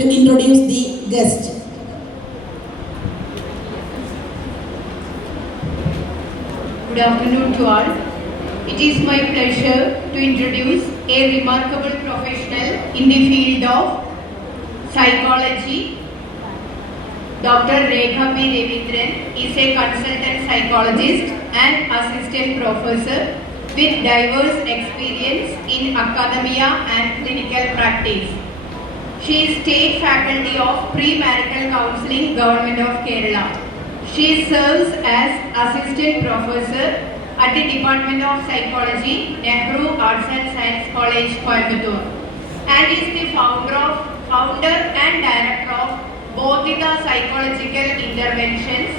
to introduce the guest. Good afternoon to all. It is my pleasure to introduce a remarkable professional in the field of psychology. Dr. Rekha B. Ravindran is a consultant psychologist and assistant professor with diverse experience in academia and clinical practice. She is state faculty of Pre-Marital Counseling, Government of Kerala. She serves as assistant professor at the Department of Psychology, Nehru Arts and Science College, Coimbatore, and is the founder and director of Bodhita Psychological Interventions,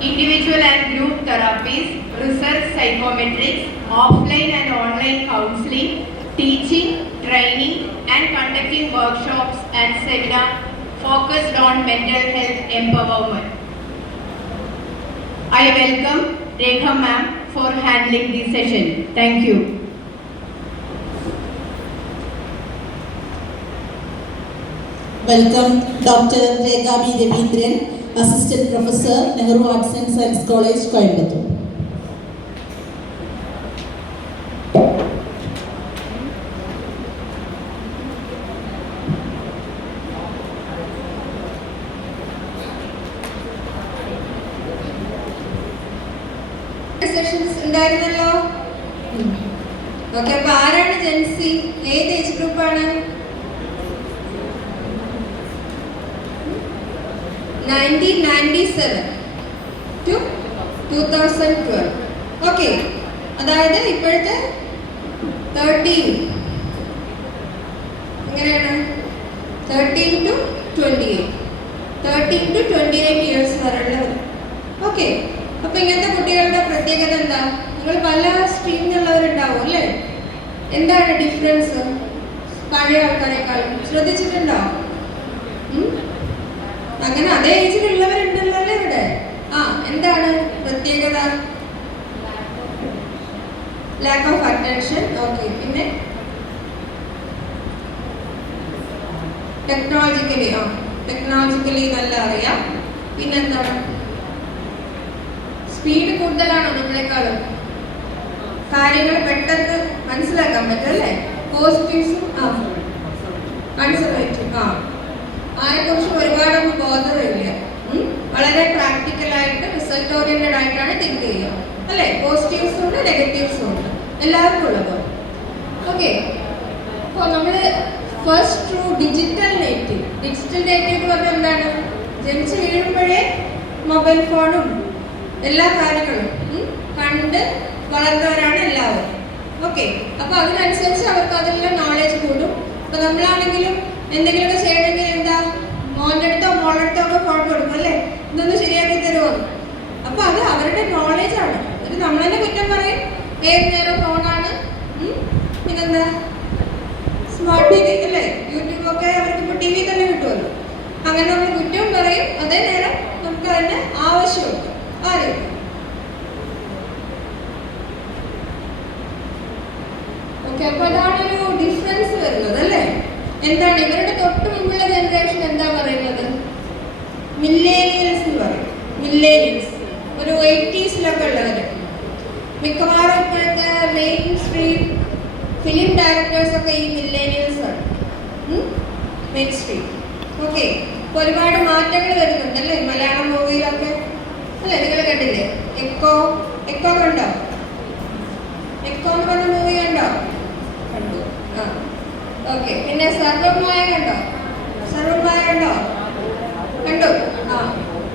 Individual and Group Therapies, Research Psychometrics, Offline and Online Counseling, Teaching, Training and conducting workshops and seminars focused on mental health empowerment. I welcome Rekha ma'am for handling this session. Thank you. Welcome Dr. Rekha B. Ravindran, Assistant Professor, Nehru Arts and Science College, Coimbatore. ഉണ്ടായിരുന്നല്ലോ. Okay, അപ്പൊ ആരാണ് ജെൻസി? ഏത് age ഗ്രൂപ്പാണ്? 1997 to 2012. Okay, അതായത് ഇപ്പോഴത്തെ 13 എങ്ങനെയാണ്? 13 to 28 years വരെയുള്ളവർ. Okay, അപ്പൊ ഇങ്ങനത്തെ കുട്ടികളുടെ പ്രത്യേകത എന്താ? നിങ്ങൾ പല സ്ട്രീമിലുള്ളവരുണ്ടാവും അല്ലേ? എന്താണ് ഡിഫറൻസ് പഴയ ആൾക്കാരെക്കാളും? ശ്രദ്ധിച്ചിട്ടുണ്ടോ? അങ്ങനെ അതേ ഏജിലുള്ളവരുണ്ടല്ലോ അല്ലേ ഇവിടെ? എന്താണ് പ്രത്യേകത? Lack of attention. ഓക്കെ, പിന്നെ ടെക്നോളജിക്കലി നല്ല അറിയാം. പിന്നെന്താണ്? സ്പീഡ് കൂടുതലാണോ നമ്മളെക്കാളും? കാര്യങ്ങൾ പെട്ടെന്ന് മനസ്സിലാക്കാൻ പറ്റും അല്ലേ? പോസിറ്റീവ്സും കൺസർവേറ്റീവ് അതിനെക്കുറിച്ച് ഒരുപാടൊന്നും ബോധമില്ല. വളരെ പ്രാക്ടിക്കലായിട്ട് റിസൾട്ട് ഓറിയന്റഡ് ആയിട്ടാണ് തിങ്ക് ചെയ്യുക അല്ലേ? പോസിറ്റീവ്സും ഉണ്ട്, നെഗറ്റീവ്സും ഉണ്ട്, എല്ലാവർക്കും ഉള്ളത്. ഓക്കെ, അപ്പോൾ നമ്മൾ ഫസ്റ്റ് ട്രൂ ഡിജിറ്റൽ നേറ്റീവ് എന്ന് പറഞ്ഞാൽ എന്താണ്? ജനിച്ച് വീഴുമ്പോഴേ മൊബൈൽ ഫോണും എല്ലാ കാര്യങ്ങളും കണ്ട് വളർന്നവരാണ് എല്ലാവരും. ഓക്കെ, അപ്പൊ അതിനനുസരിച്ച് അവർക്ക് അതെല്ലാം നോളേജ് കൂടും. അപ്പൊ നമ്മളാണെങ്കിലും എന്തെങ്കിലുമൊക്കെ ചെയ്യണമെങ്കിൽ എന്താ, മോൻ്റെ അടുത്തോ മോളുടെ അടുത്തോ ഒക്കെ ഫോൺ കൊടുക്കും അല്ലേ? ഇതൊന്ന് ശരിയാക്കി തരുമോ? അപ്പൊ അത് അവരുടെ നോളേജാണ്. അത് നമ്മൾ തന്നെ കുറ്റം പറയും, ഏത് നേരം ഫോണാണ്. പിന്നെന്താ, സ്മാർട്ട് ടി വി അല്ലേ? യൂട്യൂബ് ഒക്കെ അവർക്ക് ഇപ്പോൾ ടി വി തന്നെ കിട്ടുമല്ലോ. അങ്ങനെ നമ്മൾ കുറ്റം പറയും, അതേ നേരം നമുക്ക് അതിന് ആവശ്യമുണ്ട്. ഓക്കെ, അപ്പൊ അതാണൊരു ഡിഫറൻസ് വരുന്നത് അല്ലേ? എന്താണ് ഇവരുടെ തൊട്ട് മുമ്പുള്ള ജനറേഷൻ എന്താ പറയുന്നത്? മില്ലേനിയൽസ് എന്ന് പറയും. മില്ലേനിയൽസ് ഒരു 80s ഉള്ളവര്. മിക്കവാറും ഇപ്പോഴത്തെ മെയിൻ സ്ട്രീം ഫിലിം ഡയറക്ടേഴ്സ് ഒക്കെ ഈ മില്ലേനിയൽസ് ആണ്. Main stream. ഓക്കെ, ഇപ്പൊ ഒരുപാട് മാറ്റങ്ങൾ വരുന്നുണ്ട് അല്ലേ മലയാളം മൂവിയിലൊക്കെ അല്ലേ? നിങ്ങൾ കണ്ടില്ലേ? എക്കോ കണ്ടോ? എക്കോ എന്ന് പറഞ്ഞ മൂവി കണ്ടോ? കണ്ടു. ഓക്കെ, പിന്നെ സർവമായ കണ്ടോ? കണ്ടു.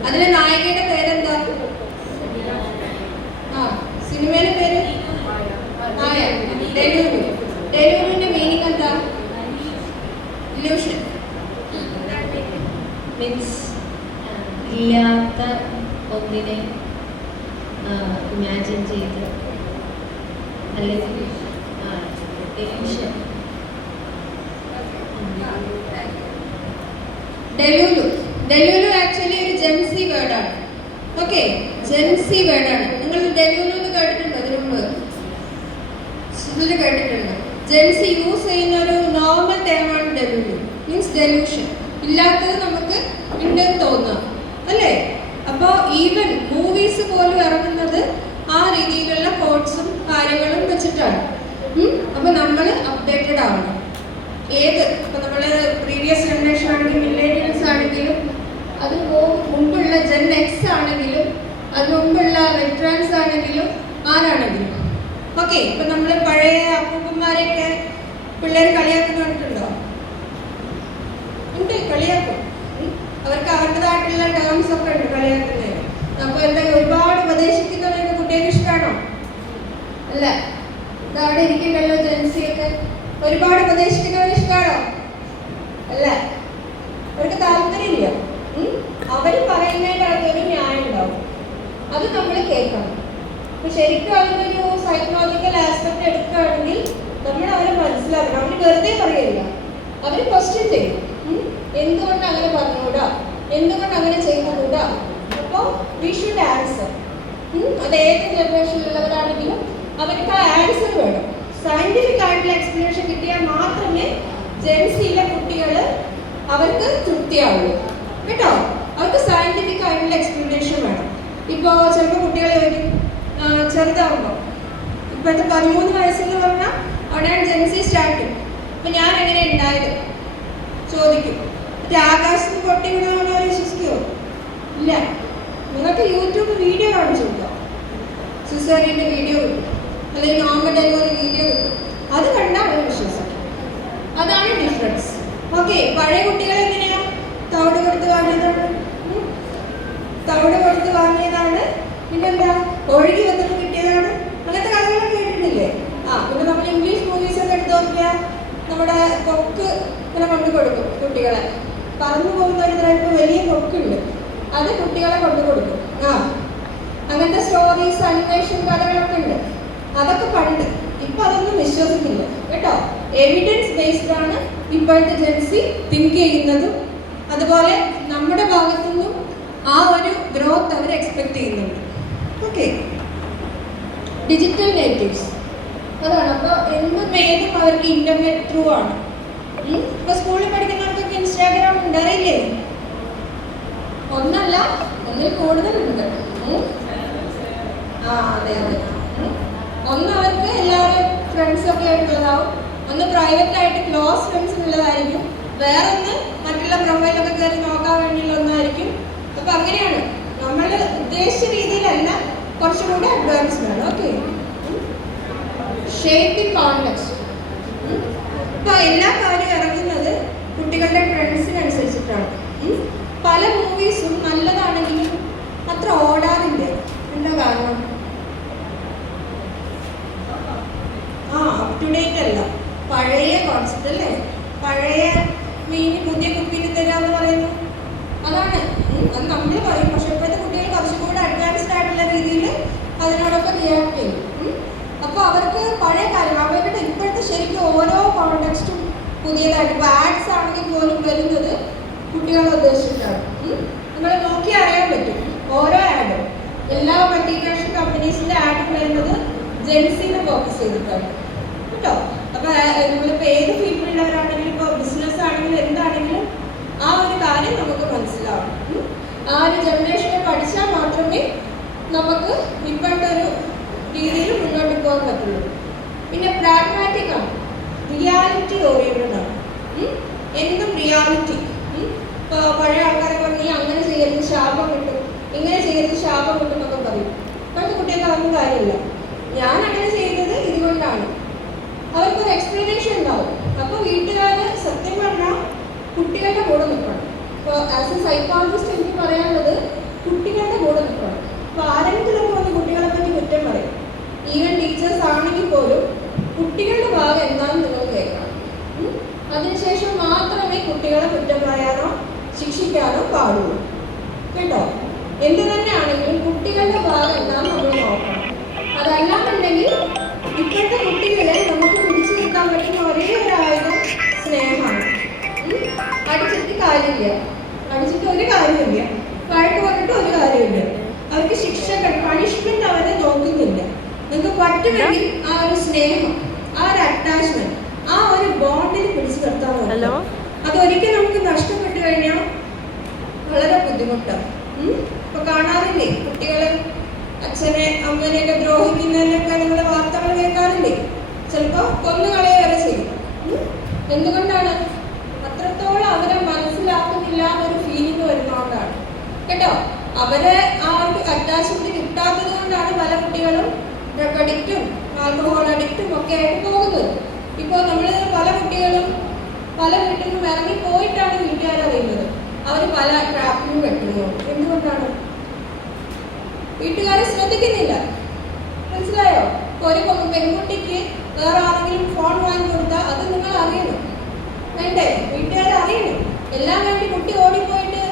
അതിലെ നായികയുടെ പേരെന്താ? സിനിമയുടെ പേര് ഡെലൂലുവിന്റെ മീനിങ് എന്താ? ഇല്യൂഷൻ മീൻസ് ഇല്ലാത്ത ഒന്നിനെ ഇമാജിൻ ചെയ്ത് അല്ലെങ്കിൽ ഡെലൂലു ആക്ച്വലി ഒരു ജെൻസി വേർഡാണ്. ഓക്കെ, ജെൻസി വേർഡാണ്. നിങ്ങൾ ഡെലൂലു എന്ന് കേട്ടിട്ടുണ്ടോ? ഇതിനു മുമ്പ് കേട്ടിട്ടുണ്ടോ? ജെൻസി യൂസ് ചെയ്യുന്ന ഒരു നോർമൽ ടേമാണ് ഡെലൂലു. Means delusion. ഇല്ലാത്തത് നമുക്ക് ഉണ്ടെന്ന് തോന്നുക അല്ലേ? അപ്പോൾ ഈവൻ മൂവീസ് പോലും ഇറങ്ങുന്നത് ആ രീതിയിലുള്ള കോഡ്സും കാര്യങ്ങളും വെച്ചിട്ടാണ്. അപ്പോൾ നമ്മൾ അപ്ഡേറ്റഡ് ആവണം. ഇപ്പൊ നമ്മൾ പ്രീവിയസ് ജനറേഷൻ ആണെങ്കിലും മില്ലേനിയൽസ് ആണെങ്കിലും അതിന് മുമ്പുള്ള ജെൻ എക്സ് ആണെങ്കിലും അതിന് മുമ്പുള്ള വെറ്ററാൻസ് ആണെങ്കിലും ആരാണെങ്കിലും ഓക്കെ. ഇപ്പൊ നമ്മൾ പഴയ അപ്പൂപ്പന്മാരെയൊക്കെ പിള്ളേർ കളിയാക്കുന്ന കണ്ടിട്ടുണ്ടോ? ഉണ്ട്, കളിയാക്കും. അവർക്ക് അവരുടേതായിട്ടുള്ള ടേംസ് ഒക്കെ ഉണ്ട് കളിയാക്കുന്നതിന്. അപ്പൊ എന്താ ഒരുപാട് ഉപദേശിക്കുന്നവർക്ക് കുട്ടികൾക്ക് ഇഷ്ടമാണോ? അല്ല, അവിടെ ഇരിക്കണ്ടല്ലോ ജെൻസിയൊക്കെ. ഒരുപാട് ഉപദേശിക്കുന്നവർ ഇഷ്ടമാണോ? അല്ല, അവർക്ക് താല്പര്യമില്ല. അവർ പറയുന്നതിനകത്ത് ഒരു ന്യായം ഉണ്ടാവും, അത് നമ്മൾ കേൾക്കണം. അപ്പൊ ശരിക്കും അതിനൊരു സൈക്കോളജിക്കൽ ആസ്പെക്ട് എടുക്കുകയാണെങ്കിൽ നമ്മൾ അവരെ മനസ്സിലാക്കണം. അവർ വെറുതെ പറയില്ല, അവർ ക്വസ്റ്റ്യൻ ചെയ്യും. എന്തുകൊണ്ട് അങ്ങനെ പറഞ്ഞുകൂടാ, എന്തുകൊണ്ട് അങ്ങനെ ചെയ്യുന്നുകൂടാ? അപ്പോൾ വി ഷുഡ് ആൻസർ. അത് ഏത് ജനറേഷനിലുള്ളവരാണെങ്കിലും അവർക്ക് ആ ആൻസർ വേണം. സയന്റിഫിക് ആയിട്ടുള്ള എക്സ്പ്ലനേഷൻ കിട്ടിയാൽ മാത്രമേ ജെൻസിയിലെ കുട്ടികൾ അവർക്ക് തൃപ്തിയാവുള്ളൂ കേട്ടോ. അവർക്ക് സയന്റിഫിക് ആയിട്ടുള്ള എക്സ്പ്ലനേഷൻ വേണം. ഇപ്പോൾ ചിലപ്പോൾ കുട്ടികൾ ചോദിക്കും, ചെറുതാവുമ്പോൾ ഇപ്പോഴത്തെ 13 വയസ്സെന്ന് പറഞ്ഞാൽ അവിടെയാണ് ജെൻസി സ്റ്റാർട്ടിങ്. അപ്പം ഞാൻ എങ്ങനെ ഉണ്ടായത് ചോദിക്കും. ആകാശത്ത് പൊട്ടി വിടുന്നവരെ വിശ്വസിക്കുമോ? ഇല്ല. നിങ്ങൾക്ക് യൂട്യൂബ് വീഡിയോ കാണിച്ചു കൊടുക്കാം. സിസേറിയൻ്റെ വീഡിയോ കിട്ടും, അല്ലെങ്കിൽ നോർമൽ ഡെലിവറി വീഡിയോ കിട്ടും. അത് കണ്ടാൽ അവർ വിശ്വസിക്കും. അതാണ് ഡിഫറൻസ്. ഓക്കെ. പഴയ കുട്ടികൾ എങ്ങനെയാ? തവിട് കൊടുത്ത് വാങ്ങിയതാണ്, തവിട് കൊടുത്ത് വാങ്ങിയതാണ്. പിന്നെന്താ, ഒഴുകി വന്നിട്ട് കിട്ടിയതാണ്. അങ്ങനത്തെ കഥകളൊക്കെ കേട്ടിട്ടില്ലേ? പിന്നെ നമ്മൾ ഇംഗ്ലീഷ് മൂവീസ് ഒക്കെ എടുത്ത് നോക്കിയാൽ നമ്മുടെ കൊക്ക് ഇങ്ങനെ കൊണ്ടു കൊടുക്കും കുട്ടികളെ. പറന്നു പോകുന്ന ഒരു തരം വലിയ കൊക്കുണ്ട്, അത് കുട്ടികളെ കൊണ്ടു കൊടുക്കും. അങ്ങനത്തെ സ്റ്റോറീസ്, അനിമേഷൻ കഥകളൊക്കെ ഉണ്ട്. അതൊക്കെ പണ്ട്. ഇപ്പൊ അതൊന്നും വിശ്വസിക്കില്ല കേട്ടോ. എവിഡൻസ് ബേസ്ഡ് ആണ് ഇപ്പോഴത്തെ ജെൻസി തിങ്ക് ചെയ്യുന്നതും. അതുപോലെ നമ്മുടെ ഭാഗത്തുനിന്നും ആ ഒരു ഗ്രോത്ത് അവർ എക്സ്പെക്ട് ചെയ്യുന്നുണ്ട്. ഓക്കെ. ഡിജിറ്റൽ നേറ്റീവ്സ് അതാണ്. അപ്പോൾ എന്നും ഏതും അവർക്ക് ഇന്റർനെറ്റ് ത്രൂ ആണ്. ഇപ്പൊ സ്കൂളിൽ പഠിക്കുന്നവർക്കൊക്കെ ഇൻസ്റ്റാഗ്രാം ഉണ്ടായില്ലേ? ഒന്നല്ല, ഒന്നിൽ കൂടുതലുണ്ട്. അതെ അതെ. ഒന്ന് അവർക്ക് എല്ലാവരും ഫ്രണ്ട്സൊക്കെ ആയിട്ടുള്ളതാവും, ഒന്ന് പ്രൈവറ്റ് ആയിട്ട് ക്ലോസ് ഫ്രണ്ട്സിനുള്ളതായിരിക്കും, വേറൊന്ന് മറ്റുള്ള പ്രൊഫൈലൊക്കെ കയറി നോക്കാൻ വേണ്ടിയുള്ള ഒന്നായിരിക്കും. അപ്പൊ അങ്ങനെയാണ്. നമ്മൾ ഉദ്ദേശിച്ച രീതിയിലല്ല, കുറച്ചുകൂടി അഡ്വാൻസ് വേണം. ഓക്കെ. Shaping context. ഇപ്പൊ എല്ലാ കാര്യവും ഇറങ്ങുന്നത് കുട്ടികളുടെ ട്രെൻഡ്സിനനുസരിച്ചിട്ടാണ്. പല മൂവീസും നല്ലതാണെങ്കിലും അത്ര ഓടാറില്ല. എന്താ കാരണം? അപ് ടു ഡേറ്റ് അല്ല, പഴയ കോൺസെപ്റ്റ് അല്ലേ? പഴയ മീൻ പുതിയ കുപ്പിയിൽ തരാന്ന് പറയുന്നു, അതാണ്. അത് നമ്മൾ പറയും. പക്ഷെ ഇപ്പോഴത്തെ കുട്ടികൾ കുറച്ചുകൂടെ അഡ്വാൻസ്ഡ് ആയിട്ടുള്ള രീതിയിൽ അതിനോടൊപ്പം റിയാക്ട് ചെയ്യും. അപ്പോൾ അവർക്ക് പഴയ കാര്യം അവരുടെ ഇപ്പോഴത്തെ ശരിക്കും ഓരോ കോണ്ടെക്സ്റ്റും പുതിയതായിട്ട്. ഇപ്പോൾ ആഡ്സ് ആണെങ്കിൽ പോലും വരുന്നത് കുട്ടികളെ ഉദ്ദേശിച്ചിട്ടാണ്. നിങ്ങൾ നോക്കി അറിയാൻ പറ്റും. ഓരോ ആഡും എല്ലാ മൾട്ടിനാഷണൽ കമ്പനീസിൻ്റെ ആഡ് വരുന്നത് ജെൻസിനെ ഫോക്കസ് ചെയ്തിട്ടാണ് കേട്ടോ. അപ്പോൾ നമ്മളിപ്പോൾ ഏത് ഫീൽഡിലുള്ളവരാണെങ്കിലും, ഇപ്പോൾ ബിസിനസ് ആണെങ്കിലും എന്താണെങ്കിലും ആ ഒരു കാര്യം നമുക്ക് മനസ്സിലാവും. ആ ഒരു ജനറേഷനെ പഠിച്ചാൽ മാത്രമേ നമുക്ക് ഇപ്പോഴത്തെ ഒരു രീതിയിൽ മുന്നോട്ട് പോകാൻ പറ്റുള്ളൂ. പിന്നെ പ്രാഗ്മാറ്റിക് ആണ്, റിയാലിറ്റി ഓറിയന്റഡ് ആണ്. എന്തും റിയാലിറ്റി. ഇപ്പോൾ പഴയ ആൾക്കാരെ പറഞ്ഞ് നീ അങ്ങനെ ചെയ്യരുത് ശാപം കിട്ടും, ഇങ്ങനെ ചെയ്യരുത് ശാപം കിട്ടും എന്നൊക്കെ പറയും. ഇപ്പോഴത്തെ കുട്ടികൾക്ക് അതൊന്നും കാര്യമില്ല. ഞാൻ അങ്ങനെ ചെയ്തത് ഇതുകൊണ്ടാണ്. അവർക്കൊരു എക്സ്പ്ലനേഷൻ ഉണ്ടാവും. അപ്പോൾ വീട്ടുകാർ സത്യം പറഞ്ഞാൽ കുട്ടികളുടെ കൂടെ നിൽക്കണം. ഇപ്പോൾ ആസ് എ സൈക്കോളജിസ്റ്റ് എനിക്ക് പറയാനുള്ളത് കുട്ടികളുടെ കൂടെ നിൽക്കണം. അപ്പോൾ ആരെങ്കിലും വന്ന് കുട്ടികളെ പറ്റി കുറ്റം പറയും, ഈവൻ ടീച്ചേഴ്സ് ആണെങ്കിൽ പോലും കുട്ടികളുടെ ഭാഗം എന്താണെന്ന് നിങ്ങൾ കേൾക്കണം. അതിനുശേഷം മാത്രമേ കുട്ടികളെ കുറ്റം പറയാനോ ശിക്ഷിക്കാനോ പാടുള്ളൂ കേട്ടോ. എന്ത് തന്നെയാണെങ്കിലും കുട്ടികളുടെ ഭാഗം എന്താണെന്ന് നമ്മൾ നോക്കണം. അതല്ലാന്നുണ്ടെങ്കിൽ ഇപ്പോഴത്തെ കുട്ടികളെ നമുക്ക് പിടിച്ചു നിർത്താൻ പറ്റുന്ന ഒരേ ഒരു ആയുധം സ്നേഹമാണ്. അടിച്ചിട്ട് കാര്യമില്ല, അടിച്ചിട്ട് ഒരു കാര്യമില്ല, വഴക്ക് പറഞ്ഞിട്ട് ഒരു കാര്യമില്ല. അവർക്ക് ശിക്ഷകൾ, പണിഷ്മെന്റ് അവരെ നോക്കുന്നില്ല. നിങ്ങൾക്ക് പറ്റുമെങ്കിൽ ആ ഒരു സ്നേഹം, ആ ഒരു അറ്റാച്ച്മെന്റ്, ആ ഒരു ബോണ്ടിൽ പിടിച്ചു നിർത്താൻ നോക്കുക. അതൊരിക്കൽ നമുക്ക് നഷ്ടപ്പെട്ടു കഴിഞ്ഞാൽ വളരെ ബുദ്ധിമുട്ടാണ്. ഇപ്പൊ കാണാറില്ലേ കുട്ടികൾ അച്ഛനെ അമ്മനെയൊക്കെ ദ്രോഹിക്കുന്നതിനൊക്കെ നമ്മൾ വാർത്തകൾ കേൾക്കാറില്ലേ? ചിലപ്പോൾ കൊന്നുകളയെ വരെ ചെയ്യും. എന്തുകൊണ്ടാണ്? അത്രത്തോളം അവരെ മനസ്സിലാക്കുന്നില്ല ഒരു ഫീലിംഗ് വരുന്നതുകൊണ്ടാണ് കേട്ടോ. അവരെ ആ ഒരു അറ്റാച്ച്മെന്റ് കിട്ടാത്തത് കൊണ്ടാണ് പല കുട്ടികളും ഡ്രഗ് അഡിക്റ്റും ആൽക്കഹോൾ അഡിക്റ്റും ഒക്കെ ആയിട്ട് പോകുന്നത്. ഇപ്പോൾ നമ്മൾ പല കുട്ടികളും പല വീട്ടിൽ നിന്നും ഇറങ്ങി പോയിട്ടാണ് വീട്ടുകാരറിയുന്നത് അവർ പല ട്രാപ്പിലും പെട്ടുന്നു. എന്തുകൊണ്ടാണ്? വീട്ടുകാരെ ശ്രദ്ധിക്കുന്നില്ല. മനസ്സിലായോ? ഒരു പെൺകുട്ടിക്ക് വേറെ ആരെങ്കിലും ഫോൺ വാങ്ങി കൊടുത്താൽ അത് നിങ്ങൾ അറിയണം, വേണ്ടേ? വീട്ടുകാർ അറിയണം. എല്ലാം വേണ്ടി കുട്ടി ഓടിപ്പോയിട്ട്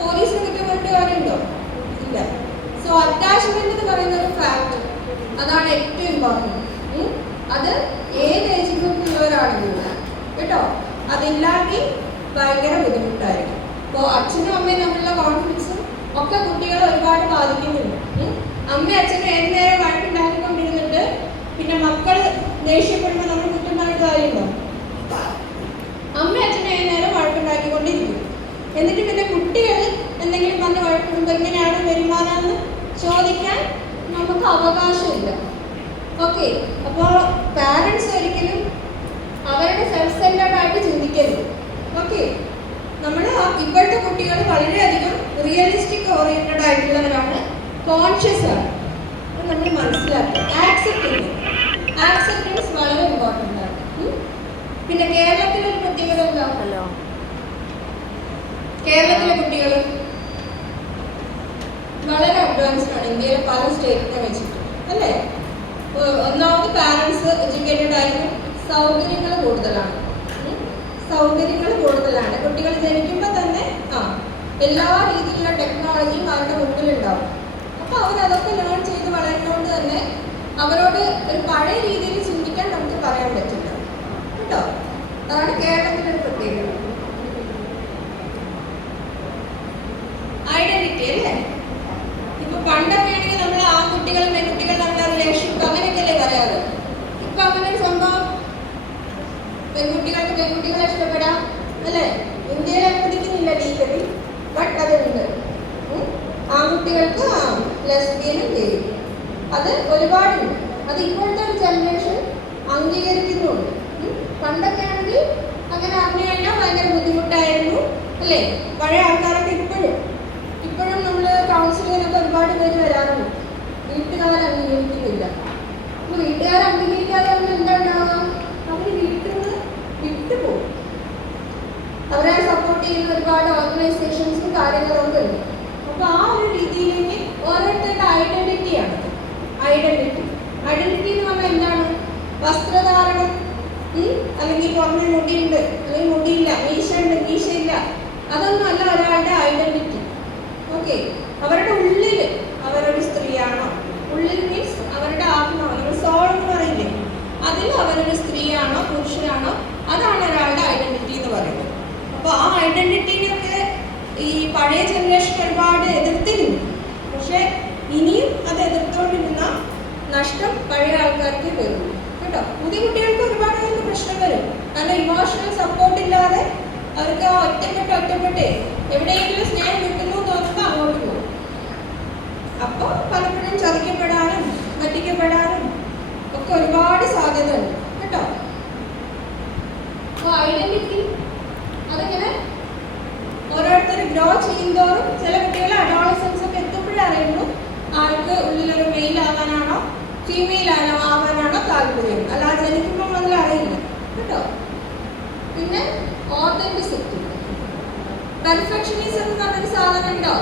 പോലീസിന് കുറ്റപ്പെട്ട് കാര്യമുണ്ടോ? ഇല്ല. സോ അറ്റാച്ച്മെന്റ് എന്ന് പറയുന്ന ഒരു ഫാക്ട്, അതാണ് ഏറ്റവും ഇമ്പോർട്ടൻറ്റ്. അത് ഏത് ഏജ് ഗ്രൂപ്പിലുള്ളവരാണെങ്കിലും കേട്ടോ, അതില്ലാതെ ഭയങ്കര ബുദ്ധിമുട്ടായിരിക്കും. അപ്പോൾ അച്ഛനും അമ്മയും തമ്മിലുള്ള കോൺഫ്ലിക്ട്സും ഒക്കെ കുട്ടികളെ ഒരുപാട് ബാധിക്കുന്നുണ്ട്. അമ്മ അച്ഛനും ഏത് നേരം വഴക്കുണ്ടാക്കിക്കൊണ്ടിരുന്നിട്ട് പിന്നെ മക്കൾ ദേഷ്യപ്പെടുമ്പോൾ നമ്മൾ കുറ്റം പറഞ്ഞ കാര്യമുണ്ടോ? അമ്മ അച്ഛനും ഏത് നേരം വഴക്കുണ്ടാക്കിക്കൊണ്ടിരിക്കും. എന്നിട്ട് പിന്നെ കുട്ടികൾ എന്തെങ്കിലും പറഞ്ഞ് വഴക്കുമ്പോൾ എങ്ങനെയാണ് പെരുമാറാന്ന് ചോദിക്കാൻ നമുക്ക് അവകാശമില്ല. ഓക്കെ, അപ്പോൾ പാരൻസ് ഒരിക്കലും അവരുടെ സെൽഫ് സെൻറ്റേർഡ് ആയിട്ട് ചിന്തിക്കരുത്. ഓക്കെ, നമ്മൾ ഇപ്പോഴത്തെ കുട്ടികൾ വളരെയധികം റിയലിസ്റ്റിക് ഓറിയന്റഡ് ആയിട്ടുള്ളവരാണ്, കോൺഷ്യസ് ആണ്. നമ്മൾ മനസ്സിലാക്കുക, ആക്സെപ്റ്റൻസ് വളരെ ഇമ്പോർട്ടൻ്റ് ആണ്. പിന്നെ കേരളത്തിലൊരു പ്രത്യേകത എന്താ? കേരളത്തിലെ കുട്ടികൾ വളരെ അഡ്വാൻസ്ഡ് ആണ് ഇന്ത്യയിലെ പല സ്റ്റേറ്റിനെ വെച്ചിട്ട്, അല്ലേ? ഒന്നാമത് പാരൻസ് എഡ്യൂക്കേറ്റഡ് ആയിരിക്കും, സൗകര്യങ്ങൾ കൂടുതലാണ്. കുട്ടികൾ ജനിക്കുമ്പോൾ തന്നെ എല്ലാ രീതിയിലുള്ള ടെക്നോളജിയും അവരുടെ മുന്നിലുണ്ടാവും. അപ്പോൾ അവരതൊക്കെ ലേൺ ചെയ്ത് വളരുന്നതുകൊണ്ട് തന്നെ അവരോട് ഒരു പഴയ രീതിയിൽ ചിന്തിക്കാൻ നമുക്ക് പറയാൻ പറ്റില്ല കേട്ടോ. അതാണ് കേരളത്തിൻ്റെ ഒരു പ്രത്യേകത. ഐഡന്റിറ്റി അല്ലേ? ഇപ്പൊ പണ്ടൊക്കെ ആണെങ്കിൽ നമ്മൾ ആൺകുട്ടികളും പെൺകുട്ടികളും തമ്മിലുള്ള റിലേഷൻഷിപ്പ് അങ്ങനെയൊക്കെയല്ലേ പറയാറ്. ഇപ്പൊ അങ്ങനെ ഒരു സംഭവം പെൺകുട്ടികൾക്ക് പെൺകുട്ടികളെ ഇഷ്ടപ്പെടാം, അല്ലേ? ഇന്ത്യയിൽ അനുവദിക്കുന്നില്ല ലീഗലി, ബട്ട് അതുണ്ട്. ആൺകുട്ടികൾക്ക് ലെസ്ബിയനും ഗെയും അത് ഒരുപാടുണ്ട്. അത് ഇപ്പോഴത്തെ ഒരു ജനറേഷൻ അംഗീകരിക്കുന്നുണ്ട്. പണ്ടൊക്കെ ആണെങ്കിൽ അങ്ങനെ അറിഞ്ഞു കഴിഞ്ഞാൽ ഭയങ്കര ബുദ്ധിമുട്ടായിരുന്നു, അല്ലേ? പഴയ ആൾക്കാരൊക്കെ ഇപ്പോഴും നമ്മൾ കൗൺസിലിങ്ങിനൊക്കെ ഒരുപാട് പേര് വരാറുണ്ട്. വീട്ടുകാർ അംഗീകരിക്കുന്നില്ല. അപ്പോൾ വീട്ടുകാർ അംഗീകരിക്കാതെ എന്താ ഉണ്ടാവുക? അവർ വീട്ടിൽ നിന്ന് വിട്ടുപോകും. അവരെ സപ്പോർട്ട് ചെയ്യുന്ന ഒരുപാട് ഓർഗനൈസേഷൻസും കാര്യങ്ങളൊക്കെ ഉണ്ട്. അപ്പോൾ ആ ഒരു രീതിയിലേക്ക് ഓരോരുത്തരുടെ ഐഡന്റിറ്റിയാണ്. ഐഡന്റിറ്റി എന്ന് പറഞ്ഞാൽ എന്താണ്? വസ്ത്രധാരണം, അല്ലെങ്കിൽ പുറമെ മുടിയുണ്ട് അല്ലെങ്കിൽ മുടിയില്ല, മീശയുണ്ട് മീശയില്ല, അതൊന്നും അല്ല ഒരാളുടെ ഐഡന്റിറ്റി. ഓക്കെ, അവരുടെ ഉള്ളിൽ അവരൊരു സ്ത്രീയാണോ? ഉള്ളിൽ മീൻസ് അവരുടെ ആത്മാവ്, നമ്മൾ സോൾ എന്ന് പറയില്ലേ, അതിൽ അവരൊരു സ്ത്രീയാണോ പുരുഷനാണോ, അതാണ് ഒരാളുടെ ഐഡന്റിറ്റി എന്ന് പറയുന്നത്. അപ്പോൾ ആ ഐഡന്റിറ്റിനെയൊക്കെ ഈ പഴയ ജനറേഷൻ ഒരുപാട് എതിർത്തിരുന്നു. പക്ഷെ ഇനിയും അത് എതിർത്തോണ്ടിരുന്ന നഷ്ടം പഴയ ആൾക്കാർക്ക് വരും കേട്ടോ. പുതിയ കുട്ടികൾക്ക് ഒരുപാട് പ്രശ്നം വരും. കാരണം ഇമോഷണൽ സപ്പോർട്ട് ഇല്ലാതെ അവർക്ക് ഒറ്റപ്പെട്ട് എവിടെയെങ്കിലും സ്നേഹം കിട്ടുന്നു തോന്നുമ്പോൾ അങ്ങോട്ട് പോകും. അപ്പോൾ പലപ്പോഴും ചതിക്കപ്പെടാനും പറ്റിക്കപ്പെടാനും ഒക്കെ ഒരുപാട് സാധ്യത ഉണ്ട് കേട്ടോ. അപ്പോൾ ഐഡന്റിറ്റി അതിങ്ങനെ ഓരോരുത്തർ ഗ്രോ ചെയ്യുന്തോറും ചില കുട്ടികൾ അഡോളസൻസ് ഒക്കെ എത്തുമ്പോഴേ അറിയുന്നു ആൾക്ക് ഉള്ളിലൊരു മെയിൽ ആവാനാണോ ഫീമെയിൽ ആവാനാണോ താല്പര്യം, അല്ലാതെ ജനിക്കുമ്പോൾ മുതൽ അറിയില്ല കേട്ടോ. പിന്നെ ഓതന്റിസിറ്റി, പെർഫെക്ഷനിസം എന്ന് പറഞ്ഞൊരു സാധനം ഉണ്ടോ?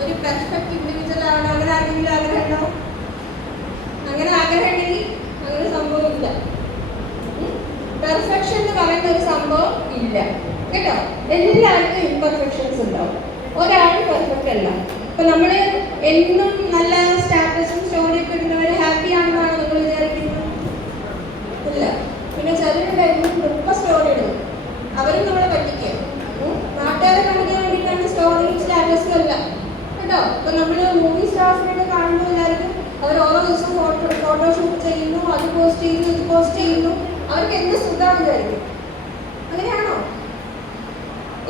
ഒരു പെർഫെക്റ്റ് ഇൻഡിവിജ്വൽ ആവണം അങ്ങനെ ആരെങ്കിലും ആഗ്രഹം ഉണ്ടോ? അങ്ങനെ ആഗ്രഹം ഉണ്ടെങ്കിൽ അങ്ങനെ സംഭവം ഇല്ല. പെർഫെക്ഷൻ എന്ന് പറയുന്ന ഒരു സംഭവം ഇല്ല കേട്ടോ. എല്ലാവർക്കും ഇംപെർഫെക്ഷൻസ് ഉണ്ടാവും, ഒരാൾ പെർഫെക്റ്റ് അല്ല. ഇപ്പൊ നമ്മൾ എന്നും നല്ല സ്റ്റാറ്റസും സ്റ്റോറിയൊക്കെ ഇടുന്നവർ ഹാപ്പി ആണെന്നാണ് നമ്മൾ വിചാരിക്കുന്നത്? ഇല്ല. പിന്നെ ചിലരുണ്ടായിരുന്നു ട്രിപ്പ് സ്റ്റോറി ഇടും, അവരും നമ്മളെ പറ്റിക്കുക. നാട്ടുകാരെ കാണിക്കാൻ വേണ്ടിയിട്ടാണ് സ്റ്റോറിയും സ്റ്റാറ്റസും അല്ല കേട്ടോ. ഇപ്പൊ നമ്മൾ മൂവി സ്റ്റാർസിനൊക്കെ കാണുമ്പോൾ എല്ലാവർക്കും അവർ ഓരോ ദിവസവും ഫോട്ടോഷൂട്ട് ചെയ്യുന്നു, അത് പോസ്റ്റ് ചെയ്യുന്നു, ഇത് പോസ്റ്റ് ചെയ്യുന്നു, അവർക്ക് എന്ത് സുഖമാണ് വിചാരിക്കും. അങ്ങനെയാണോ?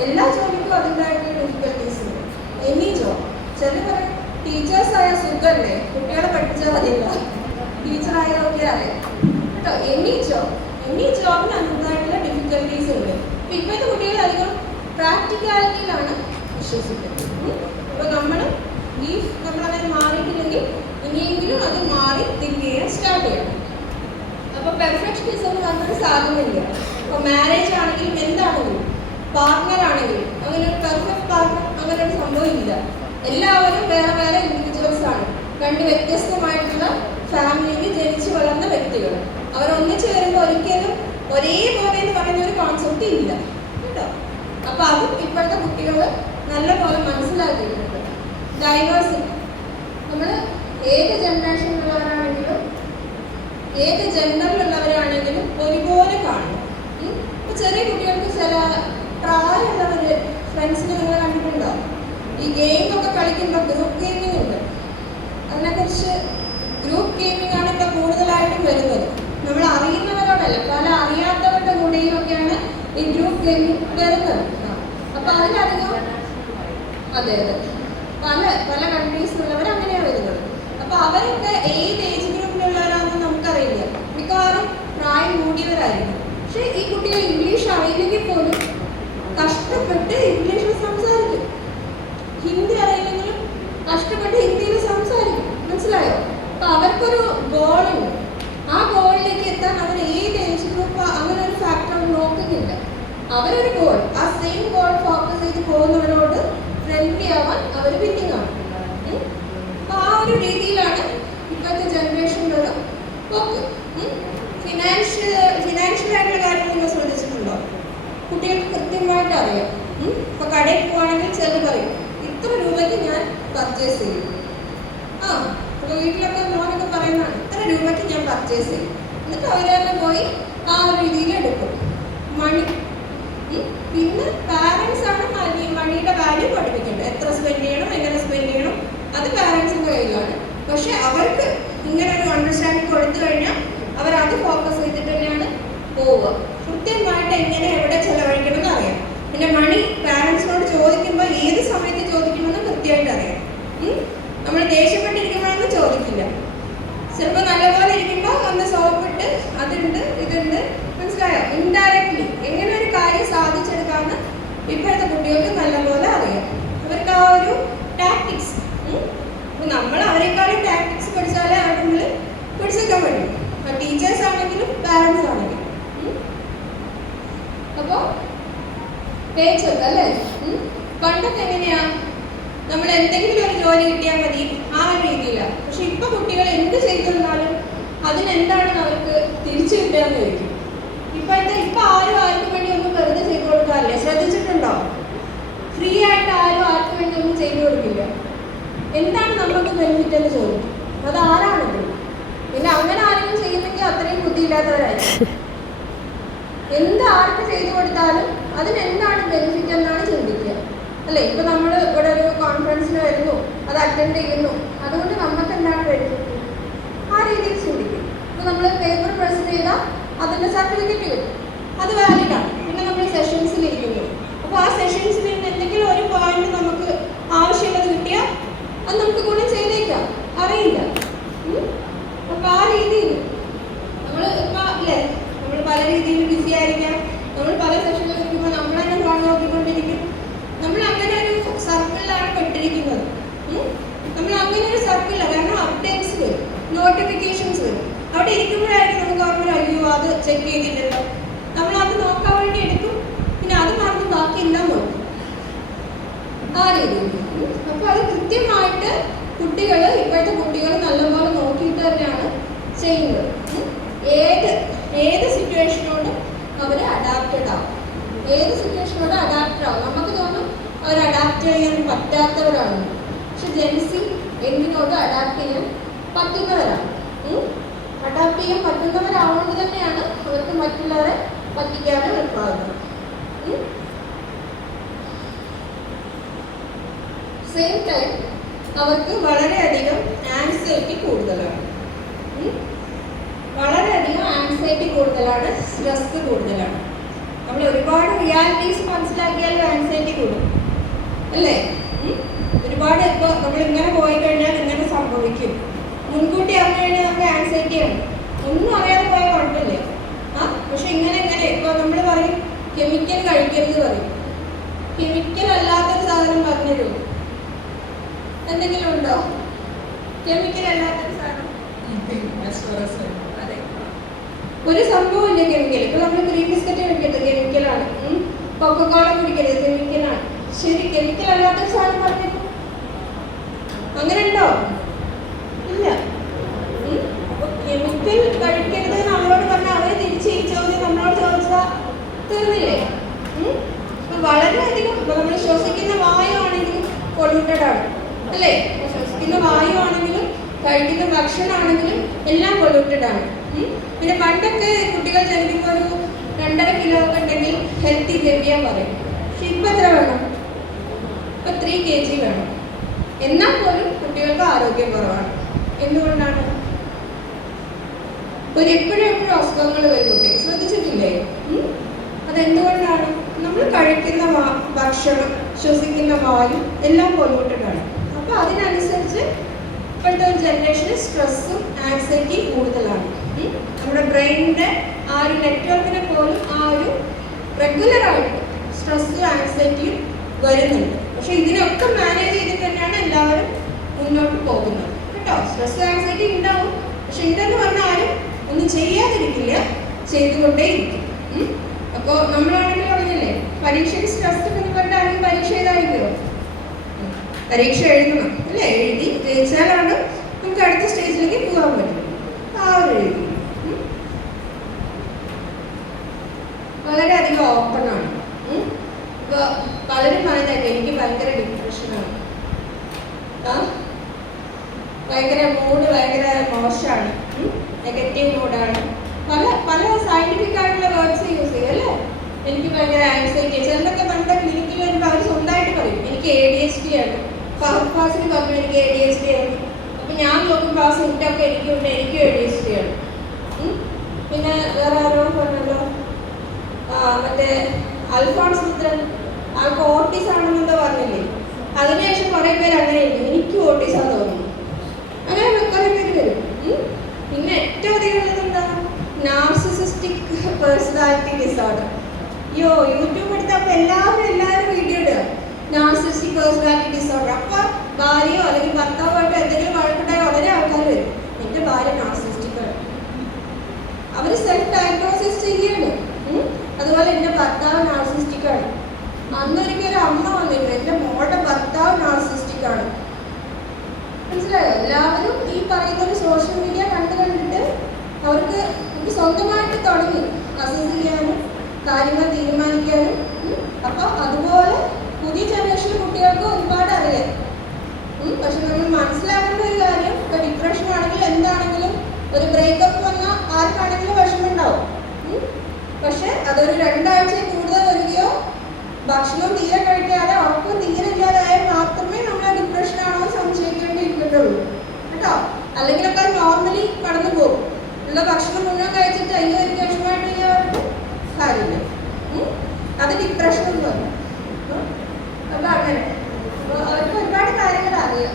എല്ലാ ജോലിക്കും അതിൻ്റെതായിട്ടുള്ള ഡിഫിക്കൽട്ടീസ് ഉണ്ട്. എനി ജോബ് ചില പറയും ടീച്ചേഴ്സായ സുഖല്ലേ, കുട്ടികളെ പഠിപ്പിച്ചാൽ മതിയില്ല, ടീച്ചറായതൊക്കെ അറിയാം കേട്ടോ. എനി ജോബിന് അതിൻ്റെതായിട്ടുള്ള ഡിഫിക്കൽട്ടീസ് ഉണ്ട്. ഇപ്പോഴത്തെ കുട്ടികൾ അധികം പ്രാക്ടിക്കാലിറ്റിയിലാണ് വിശ്വസിക്കുന്നത്. അപ്പോൾ നമ്മളങ്ങനെ മാറിയിട്ടില്ലെങ്കിൽ ഇനിയെങ്കിലും അത് മാറി തിങ്ക് ചെയ്യാൻ സ്റ്റാർട്ട് ചെയ്യണം. അപ്പോൾ പെർഫെക്ഷനിസം പറഞ്ഞൊരു സാധനമില്ല. ഇപ്പോൾ മാരേജ് ആണെങ്കിലും എന്താണെങ്കിലും പാർട്ട്ണർ ആണെങ്കിലും അങ്ങനെ ഒരു പെർഫെക്റ്റ് പാർട്ട്ണർ അങ്ങനെ ഒരു സംഭവം ഇല്ല. എല്ലാവരും വേറെ വേറെ ഇൻഡിവിജ്വൽസ് ആണ്. രണ്ട് വ്യത്യസ്തമായിട്ടുള്ള ഫാമിലിയിൽ ജനിച്ചു വളർന്ന വ്യക്തികൾ. അവർ ഒന്നിച്ചു വരുമ്പോൾ ഒരിക്കലും ഒരേപോലെ എന്ന് പറയുന്ന ഒരു കോൺസെപ്റ്റ് ഇല്ല കേട്ടോ. അപ്പോൾ അതും ഇപ്പോഴത്തെ കുട്ടികൾ നല്ലപോലെ മനസ്സിലാക്കിയിട്ടുണ്ട്. ഡൈവേഴ്സിറ്റി നമ്മൾ ഏത് ജനറേഷനിലുള്ളവരാണെങ്കിലും ഏത് ജെൻഡറിലുള്ളവരാണെങ്കിലും ഒരുപോലെ കാണണം. ഇപ്പോൾ ചെറിയ കുട്ടികൾക്ക് ചില പ്രായമുള്ളവർ ഫ്രണ്ട്സിനെ നിങ്ങൾ കണ്ടിട്ടുണ്ടോ? ഈ ഗെയിമൊക്കെ കളിക്കുമ്പോൾ ഗ്രൂപ്പ് ഗെയിമിംഗ് ഉണ്ട്. അതിനെക്കുറിച്ച് ഗ്രൂപ്പ് ഗെയിമിംഗ് ആണ് ഇപ്പോൾ കൂടുതലായിട്ടും വരുന്നത്. നമ്മൾ അറിയുന്നവരോടല്ല, പല അറിയാത്തവരുടെ കൂടെയും ഒക്കെയാണ് ഈ ഗ്രൂപ്പ് ഗെയിമിംഗ് വരുന്നത്. അപ്പോൾ അതിലധികം അതെ പല കൺട്രീസിലുള്ളവർ അങ്ങനെയാണ് വരുന്നത്. അപ്പോൾ അവരൊക്കെ ഏത് ഏജ് ഗ്രൂപ്പിലുള്ളവരാണെന്ന് നമുക്കറിയില്ല. മിക്കവാറും പ്രായം കൂടിയവരായിരിക്കും. പക്ഷേ ഈ കുട്ടികൾ ഇംഗ്ലീഷ് അറിയില്ലെങ്കിൽ പോലും കഷ്ടപ്പെട്ട് ഇംഗ്ലീഷിൽ സംസാരിക്കും. ഹിന്ദി അറിയില്ലെങ്കിലും കഷ്ടപ്പെട്ട് ഹിന്ദിയിൽ സംസാരിക്കും. മനസ്സിലായോ? അപ്പോൾ അവർക്കൊരു ഗോളുണ്ട്. ആ ഗോളിലേക്ക് എത്താൻ അവർ ഏത് ഏജ് ഗ്രൂപ്പ് അങ്ങനെ ഒരു ഫാക്ടർ നോക്കുന്നില്ല. അവരൊരു ഗോൾ, ആ സെയിം ഗോൾ ഫോക്കസ് ചെയ്ത് പോകുന്നവരോട് ഫ്രണ്ട്ലി ആവാൻ അവർ വിന്നിങ് ആണ്. അപ്പോൾ ആ ഒരു രീതിയിലാണ് ഇപ്പോഴത്തെ ജനറേഷനിലുള്ള പോക്ക്. ഫിനാൻഷ്യൽ ആയിട്ടുള്ള കാര്യം നിങ്ങൾ ശ്രദ്ധിച്ചിട്ടുണ്ടോ? കുട്ടികൾക്ക് കൃത്യമായിട്ട് അറിയാം. ഇപ്പോൾ കടയിൽ പോവാണെങ്കിൽ ചിലർ പറയും ഇത്ര രൂപയ്ക്ക് ഞാൻ പർച്ചേസ് ചെയ്യും. ഇപ്പോൾ വീട്ടിലൊക്കെ മോനൊക്കെ പറയുന്നതാണ് ഇത്ര രൂപയ്ക്ക് ഞാൻ പർച്ചേസ് ചെയ്യും. എന്നിട്ട് അവരെല്ലാം പോയി ആ ഒരു രീതിയിൽ എടുക്കും. മണി പിന്നെ പാരൻസ് ആണ് മണിയുടെ വാല്യൂ പഠിപ്പിക്കേണ്ടത്. എത്ര സ്പെൻഡ് ചെയ്യണം, എങ്ങനെ സ്പെൻഡ് ചെയ്യണം, അത് പാരൻസിൻ്റെ കയ്യിലാണ്. പക്ഷെ അവർക്ക് ഇങ്ങനെ ഒരു അണ്ടർസ്റ്റാൻഡിങ് കൊടുത്തു കഴിഞ്ഞാൽ അവരത് ഫോക്കസ് ചെയ്തിട്ട് തന്നെയാണ് പോവുക. കൃത്യമായിട്ട് എങ്ങനെ എവിടെ ചെലവഴിക്കണം എന്ന് അറിയാം. പിന്നെ മണി പാരൻസിനോട് ചോദിക്കുമ്പോൾ ഏത് സമയത്ത് ചോദിക്കണമെന്ന് കൃത്യമായിട്ട് അറിയാം. നമ്മൾ ദേഷ്യപ്പെട്ടിരിക്കുമ്പോഴൊന്നും ചോദിക്കില്ല. ചിലപ്പോൾ നല്ലപോലെ ഇരിക്കുമ്പോൾ ഒന്ന് സോപ്പിട്ട് അതുണ്ട് ഇതുണ്ട്, മനസ്സിലായോ? ഇൻഡയറക്ട്ലി എങ്ങനെ ഒരു കാര്യം സാധിച്ചെടുക്കാമെന്ന് ഇപ്പോഴത്തെ കുട്ടികൾക്ക് നല്ലപോലെ അറിയാം. അവർക്ക് ആ ഒരു ടാക്ടിക്സ്, നമ്മൾ അവരെക്കാളും ടാക്ടിക്സ് പഠിച്ചാലേ അവരുടെ മുന്നിൽ പിടിച്ചേക്കാൻ പറ്റും. ടീച്ചേഴ്സ് ആണെങ്കിലും പാരൻസ് ആണെങ്കിലും. അപ്പോൾ പേച്ചൊക്കെ അല്ലേ? പണ്ടൊക്കെ എങ്ങനെയാ, നമ്മൾ എന്തെങ്കിലും ഒരു ജോലി കിട്ടിയാൽ മതി ആ ഒരു രീതിയിലാണ്. പക്ഷെ ഇപ്പൊ കുട്ടികൾ എന്ത് ചെയ്തിരുന്നാലും അതിനെന്താണെന്ന് അവർക്ക് തിരിച്ചു കിട്ടുകയെന്ന് ചോദിക്കും. ഇപ്പൊ ആർക്കും വേണ്ടി ഒന്നും വെറുതെ ചെയ്തു കൊടുക്കാറില്ല. ശ്രദ്ധിച്ചിട്ടുണ്ടോ? ഫ്രീ ആയിട്ട് ആർക്കും വേണ്ടി ഒന്നും ചെയ്തു കൊടുക്കില്ല. എന്താണ് നമുക്ക് ബെനിഫിറ്റ് എന്ന് ചോദിക്കും. അത് ആരാണെങ്കിലും. പിന്നെ അങ്ങനെ ആരെങ്കിലും ചെയ്യുന്നെങ്കിൽ അത്രയും ബുദ്ധിയില്ലാത്തവരായിരിക്കും. ആർക്ക് ചെയ്തു കൊടുത്താലും അതിനെന്താണ് ബെനിഫിറ്റ് എന്നാണ് ചിന്തിക്കുക അല്ലേ? ഇപ്പൊ നമ്മൾ ഇവിടെ ഒരു കോൺഫറൻസിന് വരുന്നു, അത് അറ്റൻഡ് ചെയ്യുന്നു, അതുകൊണ്ട് നമുക്ക് എന്താണ് ബെനിഫിറ്റ് ആ രീതിയിൽ ചിന്തിക്കും. ഇപ്പൊ നമ്മൾ പേപ്പർ പ്രസന്റ് ചെയ്താൽ അതിന്റെ സർട്ടിഫിക്കറ്റ് കിട്ടും, അത് വാലിഡാണ്. പിന്നെ നമ്മൾ സെഷൻസിൽ ഇരിക്കുന്നു. അപ്പോൾ ആ സെഷൻസിൽ നിന്ന് എന്തെങ്കിലും ഒരു പോയിന്റ് നമുക്ക് ആവശ്യമുള്ളത് കിട്ടിയാൽ അത് നമുക്ക് ഗുണം ചെയ്തേക്കാം, അറിയില്ല. അപ്പോൾ ആ രീതിയിൽ നമ്മൾ ഇപ്പം അല്ലേ, നമ്മൾ പല രീതിയിൽ ബിസി ആയിരിക്കാം. നമ്മൾ പല സെഷനിൽ ഇരിക്കുമ്പോൾ നമ്മൾ തന്നെ ഫോൺ നോക്കിക്കൊണ്ടിരിക്കും. നമ്മൾ അങ്ങനെ ഒരു സർക്കിളിലാണ് പെട്ടിരിക്കുന്നത്. നമ്മൾ അങ്ങനെ ഒരു സർക്കിളിലാണ്. കാരണം അപ്ഡേറ്റ്സ് വരും, നോട്ടിഫിക്കേഷൻസ് വരും. അവിടെ ഇരിക്കുമ്പോഴായിരിക്കും നമുക്ക് ഓർമ്മ, അയ്യോ അത് ചെക്ക് ചെയ്തില്ലല്ലോ. നമ്മളത് നോക്കാൻ വേണ്ടി എടുക്കും, പിന്നെ അത് മറന്ന് ബാക്കിയെല്ലാം നോക്കും. ആ രീതിയിൽ. അപ്പോൾ അത് കൃത്യമായിട്ട് ഇപ്പോഴത്തെ കുട്ടികൾ നല്ലപോലെ നോക്കിയിട്ട് തന്നെയാണ് ചെയ്യുന്നത്. ഏത് സിറ്റുവേഷനോടും അവർ അഡാപ്റ്റഡ് ആവും. നമുക്ക് തോന്നും അവർ അഡാപ്റ്റ് ചെയ്യാൻ പറ്റാത്തവരാണ്. പക്ഷെ ജെൻസി എന്തിനോട് അഡാപ്റ്റ് ചെയ്യാൻ പറ്റുന്നവരാണ്. അഡാപ്റ്റ് ചെയ്യാൻ പറ്റുന്നവരാവുന്നത് തന്നെയാണ് അവർക്ക് മറ്റുള്ളവരെ പറ്റിക്കാനും എളുപ്പമാകുന്നത്. സെയിം ടൈം അവർക്ക് വളരെയധികം ആൻസൈറ്റി കൂടുതലാണ്. സ്ട്രെസ് കൂടുതലാണ്. നമ്മൾ ഒരുപാട് റിയാലിറ്റീസ് മനസ്സിലാക്കിയാൽ ആൻസൈറ്റി കൂടും അല്ലേ? ഒരുപാട് ഇപ്പോൾ നമ്മൾ ഇങ്ങനെ പോയി കഴിഞ്ഞാൽ ഇങ്ങനെ സംഭവിക്കും, മുൻകൂട്ടി അറിഞ്ഞു കഴിഞ്ഞാൽ നമുക്ക് ആൻസൈറ്റിയാണ്. ഒന്നും അറിയാതെ പോയ കുഴപ്പമില്ലേ? പക്ഷെ ഇങ്ങനെ ഇപ്പോൾ നമ്മൾ പറയും കെമിക്കൽ കഴിക്കരുത് പറയും. കെമിക്കൽ അല്ലാത്തൊരു സാധനം പറഞ്ഞുതരൂ, എന്തെങ്കിലും ഉണ്ടോ? കെമിക്കൽ അല്ലാത്തൊരു സാധനം അതെ, ഒരു സംഭവമില്ല കെമിക്കൽ. ഇപ്പൊ നമ്മൾ ക്രീം ബിസ്ക്കറ്റ് കഴിക്കരുത്, കെമിക്കലാണ്. കൊക്കക്കോള കുടിക്കരുത്, കെമിക്കലാണ്. ശരി, കെമിക്കൽ അല്ലാത്തൊരു സാധനം പറഞ്ഞിരുന്നു, അങ്ങനെ ഉണ്ടോ? ഇല്ല. അപ്പൊ കെമിക്കൽ കഴിക്കരുത് നമ്മളോട് പറഞ്ഞാൽ അവര് തിരിച്ച് ഈ ചോദ്യം നമ്മളോട് ചോദിച്ചാൽ തീർന്നില്ലേ? വളരെയധികം നമ്മൾ ശ്വസിക്കുന്ന വായു ആണെങ്കിലും പൊല്യൂട്ടഡ് ആണ് അല്ലേ? ശ്വസിക്കുന്ന വായു ആണെങ്കിലും കഴിക്കുന്ന ഭക്ഷണമാണെങ്കിലും എല്ലാം പൊല്യൂട്ടഡ് ആണ്. പിന്നെ പണ്ടൊക്കെ കുട്ടികൾ ജനിക്കുമ്പോൾ ഒരു 2.5 കിലോ ഒക്കെ ഉണ്ടെങ്കിൽ ഹെൽത്തി ബേബിയാ പറയും. പക്ഷെ ഇപ്പം എത്ര വേണം? ഇപ്പം 3 kg വേണം. എന്നാൽ പോലും കുട്ടികൾക്ക് ആരോഗ്യം കുറവാണ്. എന്തുകൊണ്ടാണ്? എപ്പോഴും അസുഖങ്ങൾ വരും കുട്ടിക്ക്, ശ്രദ്ധിച്ചിട്ടില്ലേ? അതെന്തുകൊണ്ടാണ്? നമ്മൾ കഴിക്കുന്ന ഭക്ഷണം, ശ്വസിക്കുന്ന വായു എല്ലാം പൊല്യൂട്ടഡ് ആണ്. അപ്പോൾ അതിനനുസരിച്ച് ഇപ്പോഴത്തെ ഒരു ജനറേഷന് സ്ട്രെസ്സും ആൻസൈറ്റിയും കൂടുതലാണ്. നമ്മുടെ ബ്രെയിനിൻ്റെ ആ ഒരു നെറ്റ്വർക്കിനെ പോലും ആ ഒരു റെഗുലറായിട്ട് സ്ട്രെസ്സും ആൻസൈറ്റിയും വരുന്നുണ്ട്. പക്ഷെ ഇതിനൊക്കെ മാനേജ് ചെയ്തിട്ട് തന്നെയാണ് എല്ലാവരും മുന്നോട്ട് പോകുന്നത് കേട്ടോ. സ്ട്രെസ് ആൻസൈറ്റി ഉണ്ടാവും, പക്ഷെ ഉണ്ടെന്ന് പറഞ്ഞാൽ ആരും ഒന്നും ചെയ്യാതിരിക്കില്ല, ചെയ്തുകൊണ്ടേയിരിക്കും. അപ്പോൾ നമ്മളാണെങ്കിൽ പറഞ്ഞില്ലേ പരീക്ഷയ്ക്ക് സ്ട്രെസ് എന്ന് പറഞ്ഞാൽ ആരും പരീക്ഷ എഴുതാതിരിക്കുമോ? പരീക്ഷ എഴുതണം അല്ലേ? എഴുതി ജയിച്ചാലാണ് നമുക്ക് അടുത്ത സ്റ്റേജിലേക്ക് പോകാൻ പറ്റും. ആ ഒരു എഴുതി വളരെയധികം ഓപ്പണാണ്. ഇപ്പോൾ പലരും പറയുന്നതൊക്കെ എനിക്ക് ഭയങ്കര ഡിപ്രഷനാണ്, ഭയങ്കര മൂഡ് ഭയങ്കര മോശമാണ്, നെഗറ്റീവ് മൂഡാണ്. പല സയന്റിഫിക് ആയിട്ടുള്ള വേർഡ്സ് യൂസ് ചെയ്യും അല്ലേ? എനിക്ക് ഭയങ്കര ആൻസൈറ്റി. ചിലരൊക്കെ നമ്മുടെ ക്ലിനിക്കിൽ വരുമ്പോൾ അവർ സ്വന്തമായിട്ട് പറയും എനിക്ക് ADHD ആണ്. ഫഹദ് ഫാസിൽ പറഞ്ഞു എനിക്ക് ADHD ആണ്. അപ്പം ഞാൻ നോക്കുമ്പോൾ ആ സിംറ്റമൊക്കെ എനിക്കുണ്ട്, എനിക്കും ADHD ആണ്. പിന്നെ വേറെ ആരോ പറഞ്ഞല്ലോ, മറ്റേ അൽഫോൺസ് പുത്രൻ, ആൾക്ക് ഓട്ടീസ് ആണെന്നെന്തോ പറഞ്ഞില്ലേ? അതിനുശേഷം കുറേ പേര് അങ്ങനെ ഇല്ല എനിക്ക് ഓട്ടീസാന്ന് തോന്നുന്നു, അങ്ങനെ കുറേ പേര് വരും. പിന്നെ ഏറ്റവും അധികം ഉള്ളത് എന്താ? Narcissistic personality disorder. യൂട്യൂബ് എടുത്തപ്പോൾ എല്ലാവരും വീഡിയോ ഇടുക നാർസിസിസ്റ്റിക് പേഴ്സണാലിറ്റി ഡിസോർഡർ. അപ്പോൾ ഭാര്യയോ അല്ലെങ്കിൽ ഭർത്താവുമായിട്ട് എന്തെങ്കിലും വഴക്കുണ്ടായ വളരെ ആൾക്കാർ വരും എൻ്റെ ഭാര്യ നാർസിസിസ്റ്റിക് ആണ്. അവർ സെൽഫ് ഡയഗ്നോസിസ് ചെയ്യാണ്. അതുപോലെ എൻ്റെ ഭർത്താവ് നാർസിസിസ്റ്റിക് ആണ്. അന്നൊരിക്കൽ ഒരു അമ്മ വന്നിരുന്നു എൻ്റെ മോളുടെ ഭർത്താവ് നാർസിസിസ്റ്റിക് ആണ്. മനസ്സിലായോ? എല്ലാവരും ഈ പറയുന്ന ഒരു സോഷ്യൽ മീഡിയ കണ്ടിട്ട് അവർക്ക് സ്വന്തമായിട്ട് തുടങ്ങി അസസ് ചെയ്യാനും കാര്യങ്ങൾ തീരുമാനിക്കാനും. അപ്പോൾ അതുപോലെ പുതിയ ജനറേഷൻ കുട്ടികൾക്ക് ഒരുപാട് അറിയാം. പക്ഷെ നമ്മൾ മനസ്സിലാക്കേണ്ട ഒരു കാര്യം, ഇപ്പോൾ ഡിപ്രഷൻ ആണെങ്കിലും എന്താണെങ്കിലും ഒരു ബ്രേക്കപ്പ് വന്നാൽ ആർക്കാണെങ്കിലും വിഷമമുണ്ടാവും. പക്ഷെ അതൊരു 2 ആഴ്ചയിൽ കൂടുതൽ വരികയോ ഭക്ഷണം തീരെ കഴിക്കാതെ ഉറക്കം തീരെ ഇല്ലാതായാൽ മാത്രമേ നമ്മൾ ഡിപ്രഷൻ ആണോ സംശയിക്കേണ്ടിയിരിക്കുന്നുള്ളൂ കേട്ടോ. അല്ലെങ്കിലൊക്കെ നോർമലി കടന്നു പോകും. ഉള്ള ഭക്ഷണം മുഴുവൻ കഴിച്ചിട്ട് അയ്യോ എനിക്ക് വിഷമമായിട്ട് ചെയ്യാറുണ്ട് കാര്യമില്ല, അത് ഡിപ്രഷൻ എന്ന് പറയും. അപ്പോൾ അങ്ങനെ അവർക്ക് ഒരുപാട് കാര്യങ്ങൾ അറിയാം.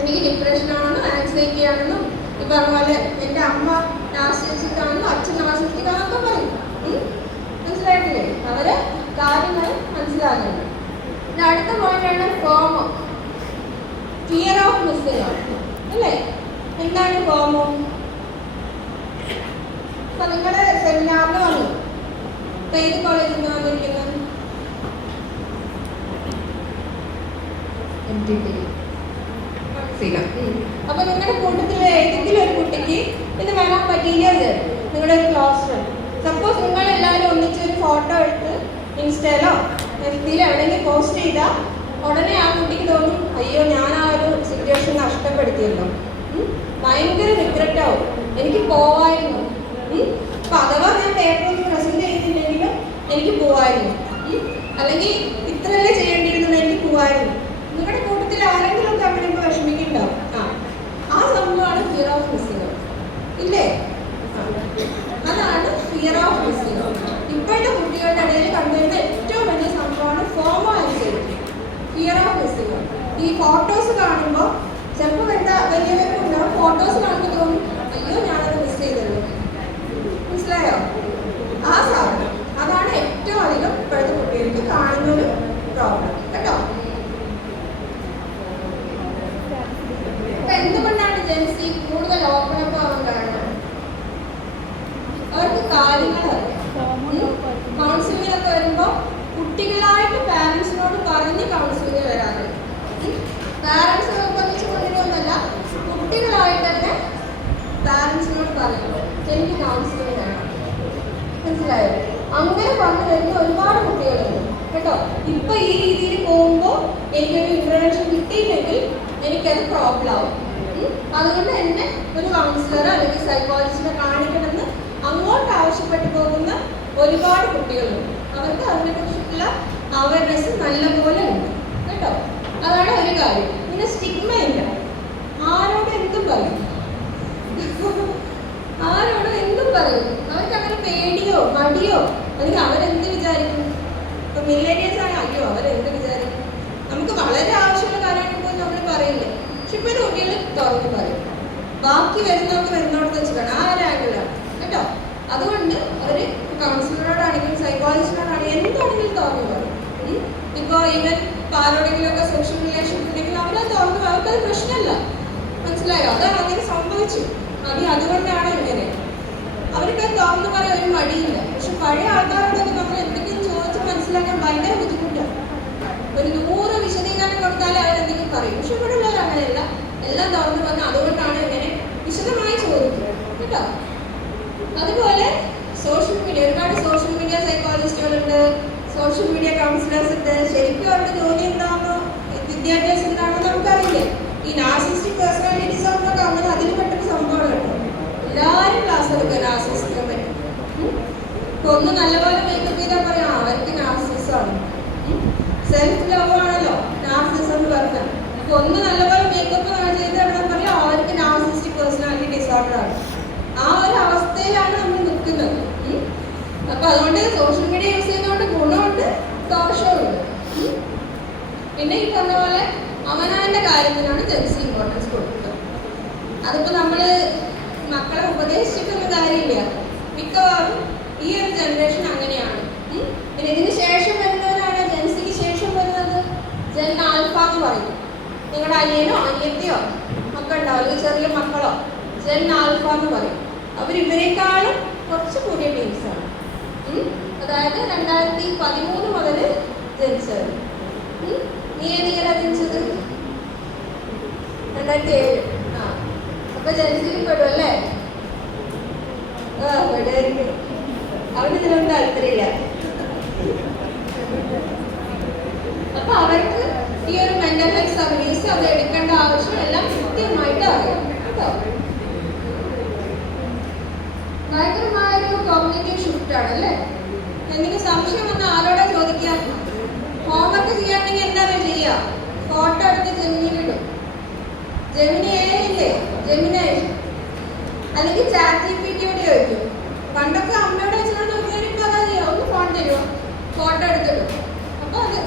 എനിക്ക് ഡിപ്രഷൻ ആണെന്നും ആൻസൈറ്റി ആണെന്നും ഈ പറഞ്ഞ പോലെ എൻ്റെ അമ്മ നാർസിസിസ്റ്റിക് ആണെന്നും അച്ഛൻ നാർസിസിസ്റ്റിക് ആണെന്നൊക്കെ പറയും. മനസ്സിലായിട്ടില്ലേ? അവര് കാര്യങ്ങൾ മനസ്സിലാകുന്നുണ്ട്. പിന്നെ അടുത്ത പോയിന്റാണ് ഫോമോ, ഫിയർ ഓഫ് മിസ്സിംഗ് ഔട്ട് അല്ലേ? എന്താണ് ഫോമോ? അപ്പൊ നിങ്ങളുടെ സെമിനാറിന് വന്നു, ഇപ്പൊ ഏത് കോളേജിൽ നിന്ന് വന്നിരിക്കുന്നത്? അപ്പൊ നിങ്ങളുടെ കൂട്ടത്തിലെ ഏതെങ്കിലും ഒരു കുട്ടിക്ക് ഇത് വരാൻ പറ്റിയില്ല വിചാരിക്കും, നിങ്ങളുടെ ഒരു ക്ലോസ് ഫ്രണ്ട്. സപ്പോസ് നിങ്ങൾ എല്ലാവരും ഒന്നിച്ചൊരു ഫോട്ടോ എടുത്ത് ഇൻസ്റ്റയിലോ FB-യിലോ എവിടെയെങ്കിലും പോസ്റ്റ് ചെയ്താൽ ഉടനെ ആ കുട്ടിക്ക് തോന്നും അയ്യോ ഞാൻ ആ ഒരു സിറ്റുവേഷൻ നഷ്ടപ്പെടുത്തിയല്ലോ, ഭയങ്കര റിഗ്രറ്റ് ആവും, എനിക്ക് പോവായിരുന്നു. അപ്പൊ അഥവാ ഞാൻ പേപ്പറിൽ പ്രസന്റ് ചെയ്തില്ലെങ്കിലും എനിക്ക് പോവായിരുന്നു, അല്ലെങ്കിൽ ഇത്രയല്ലേ ചെയ്യേണ്ടിയിരുന്നത് എനിക്ക് പോവായിരുന്നു. നിങ്ങളുടെ കൂട്ടത്തിൽ ആരെങ്കിലും ഒക്കെ അങ്ങനെ ഇപ്പോൾ വിഷമിക്കുന്നുണ്ടാവും. ആ സംഭവമാണ് ഫിയർ ഓഫ് മിസ്സിംഗ് ഔട്ട് ഇല്ലേ? അതാണ് ഫിയർ ഓഫ് മിസ്സിംഗ് ഔട്ട്. ഇപ്പോഴത്തെ ഈ ഫോട്ടോസ് കാണുമ്പോൾ ചിലപ്പോൾ വലിയവർക്കുണ്ടാവും, ഫോട്ടോസ് കാണുമ്പോൾ തോന്നും അയ്യോ ഞാനത് മിസ് ചെയ്തല്ലോ. മനസ്സിലായോ? ആ സാധനം അതാണ് ഏറ്റവും അധികം ഇപ്പോഴത്തെ കുട്ടികൾക്ക് കാണുന്നൊരു പ്രോബ്ലം കേട്ടോ. എന്തുകൊണ്ടാണ് ജെൻസി കൂടുതൽ ഓപ്പൺ അപ്പ് ആവാൻ കാരണം? അവർക്ക് കാര്യങ്ങൾ കൗൺസിലിങ്ങിനൊക്കെ വരുമ്പോൾ കുട്ടികളായിട്ട് പാരൻസിനോട് പറഞ്ഞ് കൗൺസിലിംഗ് വരാറുണ്ട്. പാരൻസ് നിർബന്ധിച്ച് കൊണ്ടുവരുമെന്നല്ല, കുട്ടികളായിട്ട് തന്നെ പാരൻസിനോട് പറയുമ്പോൾ എനിക്ക് കൗൺസിലിംഗ് വേണം. മനസ്സിലായോ? അങ്ങനെ പറഞ്ഞു വരുന്ന ഒരുപാട് കുട്ടികളുണ്ട് കേട്ടോ. ഇപ്പൊ ഈ രീതിയിൽ പോകുമ്പോൾ എനിക്കൊരു ഇൻട്രൊഡക്ഷൻ കിട്ടിയില്ലെങ്കിൽ എനിക്കത് പ്രോബ്ലം ആവും. അതുകൊണ്ട് എന്നെ ഒരു കൗൺസിലർ അല്ലെങ്കിൽ സൈക്കോളജിസ്റ്റിനെ കാണിക്കണമെന്ന് അങ്ങോട്ട് ആവശ്യപ്പെട്ടു പോകുന്ന ഒരുപാട് കുട്ടികളുണ്ട്. അവർക്ക് അതിനെക്കുറിച്ചുള്ള അവയർനെസ് നല്ലപോലെ ഉണ്ട് കേട്ടോ. അതാണ് ഒരു കാര്യം. പിന്നെ സ്റ്റിഗ്മ ഇല്ല. ആരോട് എന്തും പറയും, ആരോടും എന്തും പറയും. അവർക്ക് അങ്ങനെ പേടിയോ മടിയോ അല്ലെങ്കിൽ അവരെന്ത് വിചാരിക്കും? ഇപ്പൊ മില്ലേനിയൽസ് ആണ്, അയ്യോ അവരെന്ത് വിചാരിക്കും, നമുക്ക് വളരെ ആവശ്യമുള്ള കാര്യമാണെങ്കിൽ നമ്മൾ പറയില്ലേ. പക്ഷെ ഇപ്പൊ കുട്ടികൾ തുറന്ന് പറയും. ബാക്കി വരുന്നോടത്ത് വെച്ചിട്ടാണ് ആ ഒരു ആംഗിളാണ് കേട്ടോ. അതുകൊണ്ട് അവര് കൗൺസിലറോടാണെങ്കിലും സൈക്കോളജിസ്റ്റിനോടാണെങ്കിലും എന്താണെങ്കിലും തുറന്നു പറയും. ഇപ്പൊ ഈവൻ ആരോടെങ്കിലും ഒക്കെ സെക്ഷൽ റിലേഷൻഷിപ്പ് ഉണ്ടെങ്കിൽ അവരത് തുറന്നു, അവർക്കത് പ്രശ്നമല്ല. മനസ്സിലായോ? അത് അങ്ങനെ സംഭവിച്ചു. അതുകൊണ്ടാണ് ഇങ്ങനെ അവർക്ക് തുറന്നു പറയാൻ ഒരു മടിയില്ല. പക്ഷെ പഴയ ആൾക്കാരോടൊക്കെ നമ്മൾ എന്തെങ്കിലും ചോദിച്ച് മനസ്സിലാക്കാൻ ഭയങ്കര ബുദ്ധിമുട്ടാണ്. ഒരു 100 വിശദീകരണം കൊടുത്താലേ അവരെന്തെങ്കിലും പറയും. പക്ഷെ ഇവിടെ ഉള്ളത് അങ്ങനെയല്ല, എല്ലാം തുറന്നു പറഞ്ഞാൽ അതുകൊണ്ടാണ് ഇങ്ങനെ വിശദമായി ചോദിക്കുന്നത് കേട്ടോ. അതുപോലെ സോഷ്യൽ മീഡിയ, ഒരുപാട് സോഷ്യൽ മീഡിയ സൈക്കോളജിസ്റ്റുകളുണ്ട്, സോഷ്യൽ മീഡിയ കൗൺസിലേഴ്സ് ഉണ്ട്. ശരിക്കും അവരുടെ ജോലി എന്താണോ വിദ്യാഭ്യാസം എന്താണോ നമുക്കറിയില്ലേ. ഈ നാർസിസ്റ്റിക് പേഴ്സണാലിറ്റി ഡിസോർഡറൊക്കെ അങ്ങനെ അതിൽ പെട്ടൊരു സംഭവമാണ് കേട്ടോ. എല്ലാവരും ക്ലാസ് എടുക്കുക നാർസിസിനെ പറ്റി. ഇപ്പൊ ഒന്ന് നല്ലപോലെ മേക്കപ്പ് ചെയ്താൽ പറയാം അവർക്ക് നാർസിസമാണ്. സെൽഫ് ലവ് ആണല്ലോ നാർസിസം എന്ന് പറഞ്ഞാൽ. ഇപ്പൊ ഒന്ന് നല്ലപോലെ മേക്കപ്പ് ചെയ്ത് കഴിഞ്ഞാൽ പറയാം അവർക്ക് നാർസിസ്റ്റിക് പേഴ്സണാലിറ്റി ഡിസോർഡർ ആണ്. ആ ഒരു അവസ്ഥയിലാണ് നമ്മൾ നിൽക്കുന്നത്. അപ്പൊ അതുകൊണ്ട് സോഷ്യൽ മീഡിയ യൂസ് ചെയ്യുന്നതുകൊണ്ട് ഗുണമുണ്ട് ദോഷമുണ്ട്. പിന്നെ ഈ പറഞ്ഞ പോലെ അവനവന്റെ കാര്യത്തിനാണ് ജെൻസി ഇമ്പോർട്ടൻസ് കൊടുക്കുന്നത്. അതിപ്പോ നമ്മള് മക്കളെ ഉപദേശിച്ചിട്ടൊന്നും കാര്യമില്ല. മിക്കവാറും ഈ ഒരു ജനറേഷൻ അങ്ങനെയാണ്. പിന്നെ ഇതിന് ശേഷം വരുന്നവരാണ് ജെൻസിക്ക് ശേഷം വരുന്നത് ജെൻ ആൽഫ എന്ന് പറയും. നിങ്ങളുടെ അനിയനോ അനിയത്തിയോ ഒക്കെ ഉണ്ടാവില്ല, ചെറിയ മക്കളോ, ജെൻ ആൽഫ എന്ന് പറയും. ഇവരെക്കാളും കുറച്ച് കൂടിയ ടീംസാണ്. അതായത് 2013 മുതൽ ജനിച്ചത്. നീ ഏതിലാണ് ജനിച്ചത്? 2007. ആ അപ്പൊ ജനിച്ചിൽ പെടും അല്ലേ? പെടുമായിരിക്കും. അവിടെ ഇതിനൊന്നും താല്പര്യമില്ല. അപ്പൊ അവർക്ക് ഈ ഒരു മെന്റൽ ഹെൽത്ത് സർവീസ് അത് എടുക്കേണ്ട ആവശ്യം എല്ലാം കൃത്യമായിട്ട് അറിയാം കേട്ടോ. ഭയങ്കരമായൊരു കോഗ്നിറ്റീവ് ഷിഫ്റ്റ് ആണ് അല്ലേ? എന്തെങ്കിലും സംശയം വന്നാൽ ആരോടാ ചോദിക്കാം? ഹോംവർക്ക് ചെയ്യാണെങ്കിൽ എന്താ ചെയ്യുക? ഫോട്ടോ എടുത്ത് ജെമിനിയിലിടും. ജെമിനി ഇല്ലേ, ജെമിനി അല്ലെങ്കിൽ ചാറ്റ് ജിപിടിയോട് ചോദിക്കും. പണ്ടൊക്കെ അമ്മയോട് വെച്ചിട്ട് നോക്കിയാൽ ഇപ്പൊ അതാ ചെയ്യാം, ഒന്ന് ഫോൺ തരുമോ, ഫോട്ടോ എടുത്തിടും. അപ്പൊ അത്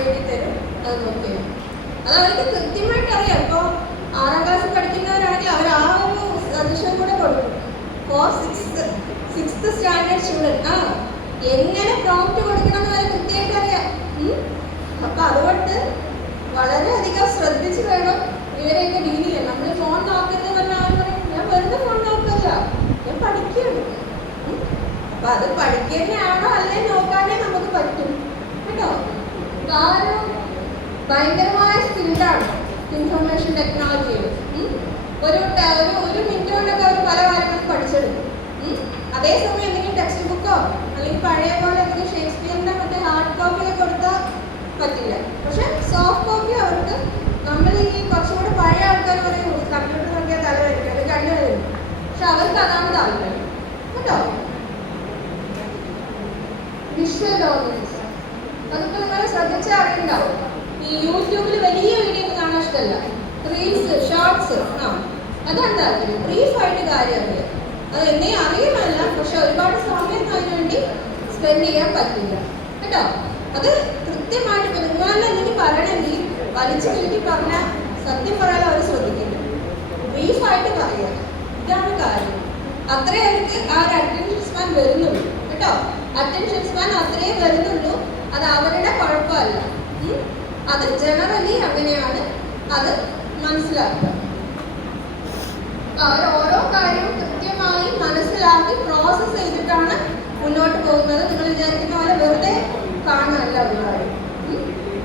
എഴുതി തരും, അത് നോക്കിയോ. അത് അവർക്ക് കൃത്യമായിട്ട് അറിയാം. ഇപ്പൊ 6ാം ക്ലാസ് പഠിക്കുന്നവരാണെങ്കിൽ അവർ ആ ഒരു സജഷൻ കൂടെ കൊടുക്കും. ഫോർ 6th സ്റ്റാൻഡേർഡ് സ്റ്റുഡൻറ് എങ്ങനെ പ്രോംപ്റ്റ് കൊടുക്കണം എന്ന് കൃത്യമായിട്ട് അറിയാം. അപ്പൊ അതുകൊണ്ട് വളരെയധികം ശ്രദ്ധിച്ച് വേണം ഇവരെയൊക്കെ ഡീൽ ചെയ്യാൻ. നമ്മൾ ഫോൺ നോക്കരുത് പറഞ്ഞാൽ അവർ പറയും ഞാൻ വെറുതെ ഫോൺ നോക്കല്ല, ഞാൻ പഠിക്കുകയാണ്. അപ്പൊ അത് പഠിക്കുന്നതാണോ അല്ലേ നോക്കാനേ നമുക്ക് പറ്റും കേട്ടോ. കാരണം ഭയങ്കരമായ സ്കില്ലാണ് ഇൻഫർമേഷൻ ടെക്നോളജിയിൽ. ഒരു മിനിറ്റ് കൊണ്ടൊക്കെ അവർ പല കാര്യങ്ങളും പഠിച്ചെടുക്കും. അതേസമയം എന്തെങ്കിലും ടെക്സ്റ്റ് ബുക്കോ അല്ലെങ്കിൽ പഴയ പോലെ എന്തെങ്കിലും ഷേക്സ്പിയറിന്റെ മറ്റേ ഹാർഡ് കോപ്പിയൊക്കെ കൊടുത്താൽ പറ്റില്ല. പക്ഷെ സോഫ്റ്റ് കോപ്പി അവർക്ക് നമ്മൾ ഈ കുറച്ചുകൂടെ പഴയ ആൾക്കാർ പറയും കമ്പ്യൂട്ടർ നോക്കിയാൽ തല വരിക്കും, അത് കണ്ണു വരും. പക്ഷെ അവർക്ക് അതാണ് താല്പര്യം കേട്ടോ. വിഷ്വൽ ഓർഗൻസ് അതൊക്കെ നിങ്ങൾ ശ്രദ്ധിച്ചാൽ അറിയുണ്ടാവും. ഈ യൂട്യൂബിൽ വലിയ വീഡിയോ കാണാൻ ഇഷ്ടമല്ല, റീൽസ് ഷോർട്സ് അതാണ് താല്പര്യം. ബ്രീഫായിട്ട് കാര്യം അറിയാം. അത് എന്നെ അറിയുമല്ല, പക്ഷെ ഒരുപാട് സമയം അതിനുവേണ്ടി സ്പെൻഡ് ചെയ്യാൻ പറ്റില്ല കേട്ടോ. അത് കൃത്യമായിട്ട് ഇപ്പൊ നിങ്ങളെല്ലാം എന്തെങ്കിലും പറയണമെങ്കിൽ വലിച്ചു നീട്ടി പറഞ്ഞാൽ സത്യം പറയാൻ അവർ ശ്രദ്ധിക്കില്ല. ബ്രീഫായിട്ട് പറയുക, ഇതാണ് കാര്യം. അത്രേ അവർക്ക് ആ ഒരു അറ്റൻഷൻ സ്പാൻ വരുന്നുള്ളൂ കേട്ടോ. അറ്റൻഷൻ സ്പാൻ അത്രേ വരുന്നുള്ളൂ. അത് അവരുടെ കുഴപ്പമല്ല. അത് ജനറലി അങ്ങനെയാണ്. അത് മനസ്സിലാക്കുക. അവർ ഓരോ കാര്യവും കൃത്യമായി മനസ്സിലാക്കി പ്രോസസ്സ് ചെയ്തിട്ടാണ് മുന്നോട്ട് പോകുന്നത്. നിങ്ങൾ വിചാരിക്കുന്ന പോലെ വെറുതെ കാണാനല്ല ഒരു കാര്യം.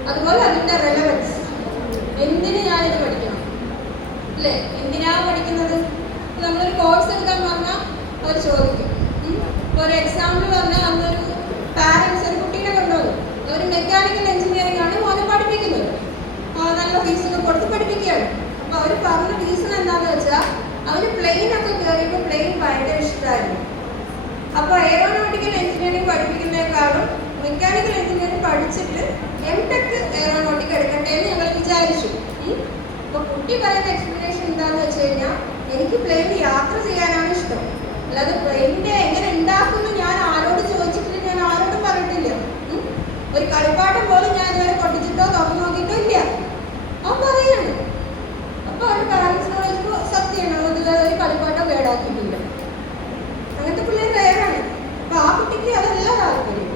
അതുപോലെ അതിൻ്റെ റെലവൻസ്, എന്തിന് ഞാനിത് പഠിക്കണം അല്ലേ, എന്തിനാ പഠിക്കുന്നത്? നമ്മളൊരു കോഴ്സ് എടുക്കാൻ പറഞ്ഞാൽ അവർ ചോദിക്കും. ഒരു എക്സാമ്പിൾ പറഞ്ഞാൽ അന്നൊരു പാരൻസ് ഒരു കുട്ടീനെ കൊണ്ടുവന്നു. അവർ മെക്കാനിക്കൽ എഞ്ചിനീയറിംഗ് ആണ് മോനെ പഠിപ്പിക്കുന്നത്. നല്ല ഫീസൊക്കെ കൊടുത്ത് പഠിപ്പിക്കുകയാണ്. അപ്പോൾ അവർ പറഞ്ഞ റീസൺ എന്താണെന്ന് വെച്ചാൽ അവർ പ്ലെയിനൊക്കെ കയറിയപ്പോൾ പ്ലെയിൻ ഭയങ്കര ഇഷ്ടമായിരുന്നു. അപ്പോൾ എയറോനോട്ടിക്കൽ എഞ്ചിനീയറിംഗ് പഠിപ്പിക്കുന്നതിനേക്കാളും മെക്കാനിക്കൽ എഞ്ചിനീയറിംഗ് പഠിച്ചിട്ട് എംടെക് എയറോനോട്ടിക് എടുക്കട്ടെ എന്ന് ഞങ്ങൾ വിചാരിച്ചു. അപ്പോൾ കുട്ടി പറയുന്ന എക്സ്പ്ലനേഷൻ എന്താണെന്ന് വെച്ച് കഴിഞ്ഞാൽ എനിക്ക് പ്ലെയിൻ യാത്ര ചെയ്യാനാണ് ഇഷ്ടം, അല്ലാതെ പ്ലെയിനിൻ്റെ എങ്ങനെ ഉണ്ടാക്കുന്നു ഞാൻ ആരോട് ചോദിച്ചിട്ടില്ല, ഞാൻ ആരോടും പറഞ്ഞിട്ടില്ല. ഒരു കളിപ്പാട്ടം പോലും ഞാൻ ഇതുവരെ പൊട്ടിച്ചിട്ടോ തുറന്നു നോക്കിയിട്ടോ ഇല്ല. അവൻ പറയാണ്. അപ്പോൾ അവർ പാരൻസിനോട് ചോദിച്ചപ്പോൾ സത്യമാണ്, അതുപോലെ ഒരു കളിപ്പാട്ടം കേടാക്കിയിട്ടില്ല. അങ്ങനത്തെ പിള്ളേർ റെയറാണ്. അപ്പോൾ ആ കുട്ടിക്ക് അതല്ല താല്പര്യം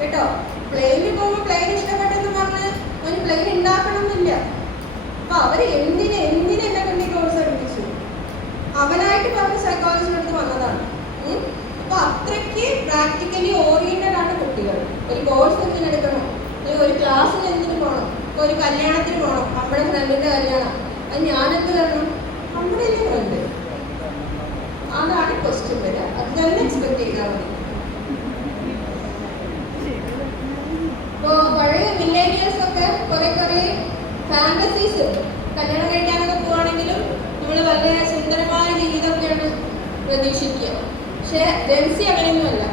കേട്ടോ. പ്ലെയിനിൽ പോകുമ്പോൾ പ്ലെയിൻ ഇഷ്ടപ്പെട്ടെന്ന് പറഞ്ഞ് ഒരു പ്ലെയിൻ ഉണ്ടാക്കണം എന്നില്ല. അപ്പോൾ അവർ എന്തിനെ എന്നെ കണ്ടി കോഴ്സ് പഠിപ്പിച്ചു, അവനായിട്ട് പറഞ്ഞ സൈക്കോളജിയുടെ അടുത്ത് വന്നതാണ്. അപ്പോൾ അത്രയ്ക്ക് പ്രാക്ടിക്കലി ഓറിയന്റഡ് ആണ് കുട്ടികൾ. ഒരു കോഴ്സ് എന്തിനു എടുക്കണം, ഒരു ക്ലാസ്സിന് എന്തിനു പോകണം, ഇപ്പോൾ ഒരു കല്യാണത്തിന് പോകണം, നമ്മുടെ ഫ്രണ്ടിൻ്റെ കല്യാണം, അത് ഞാനെന്ത് വരണം, നമ്മുടെ അല്ലേ ഫ്രണ്ട്. അതാണ് ക്വസ്റ്റ്യൻ വരിക. അത് തന്നെ എക്സ്പെക്ട് ചെയ്താൽ മതി. ഇപ്പോൾ പഴയ മില്ലേനിയേഴ്സ് ഒക്കെ കുറേ ഫാന്റസീസ് ഉണ്ട്. കല്യാണം കഴിക്കാനൊക്കെ പോവുകയാണെങ്കിലും നമ്മൾ വളരെ സുന്ദരമായ ജീവിതമൊക്കെയാണ് പ്രതീക്ഷിക്കുക. പക്ഷേ ജെൻസി അങ്ങനെയൊന്നുമല്ല.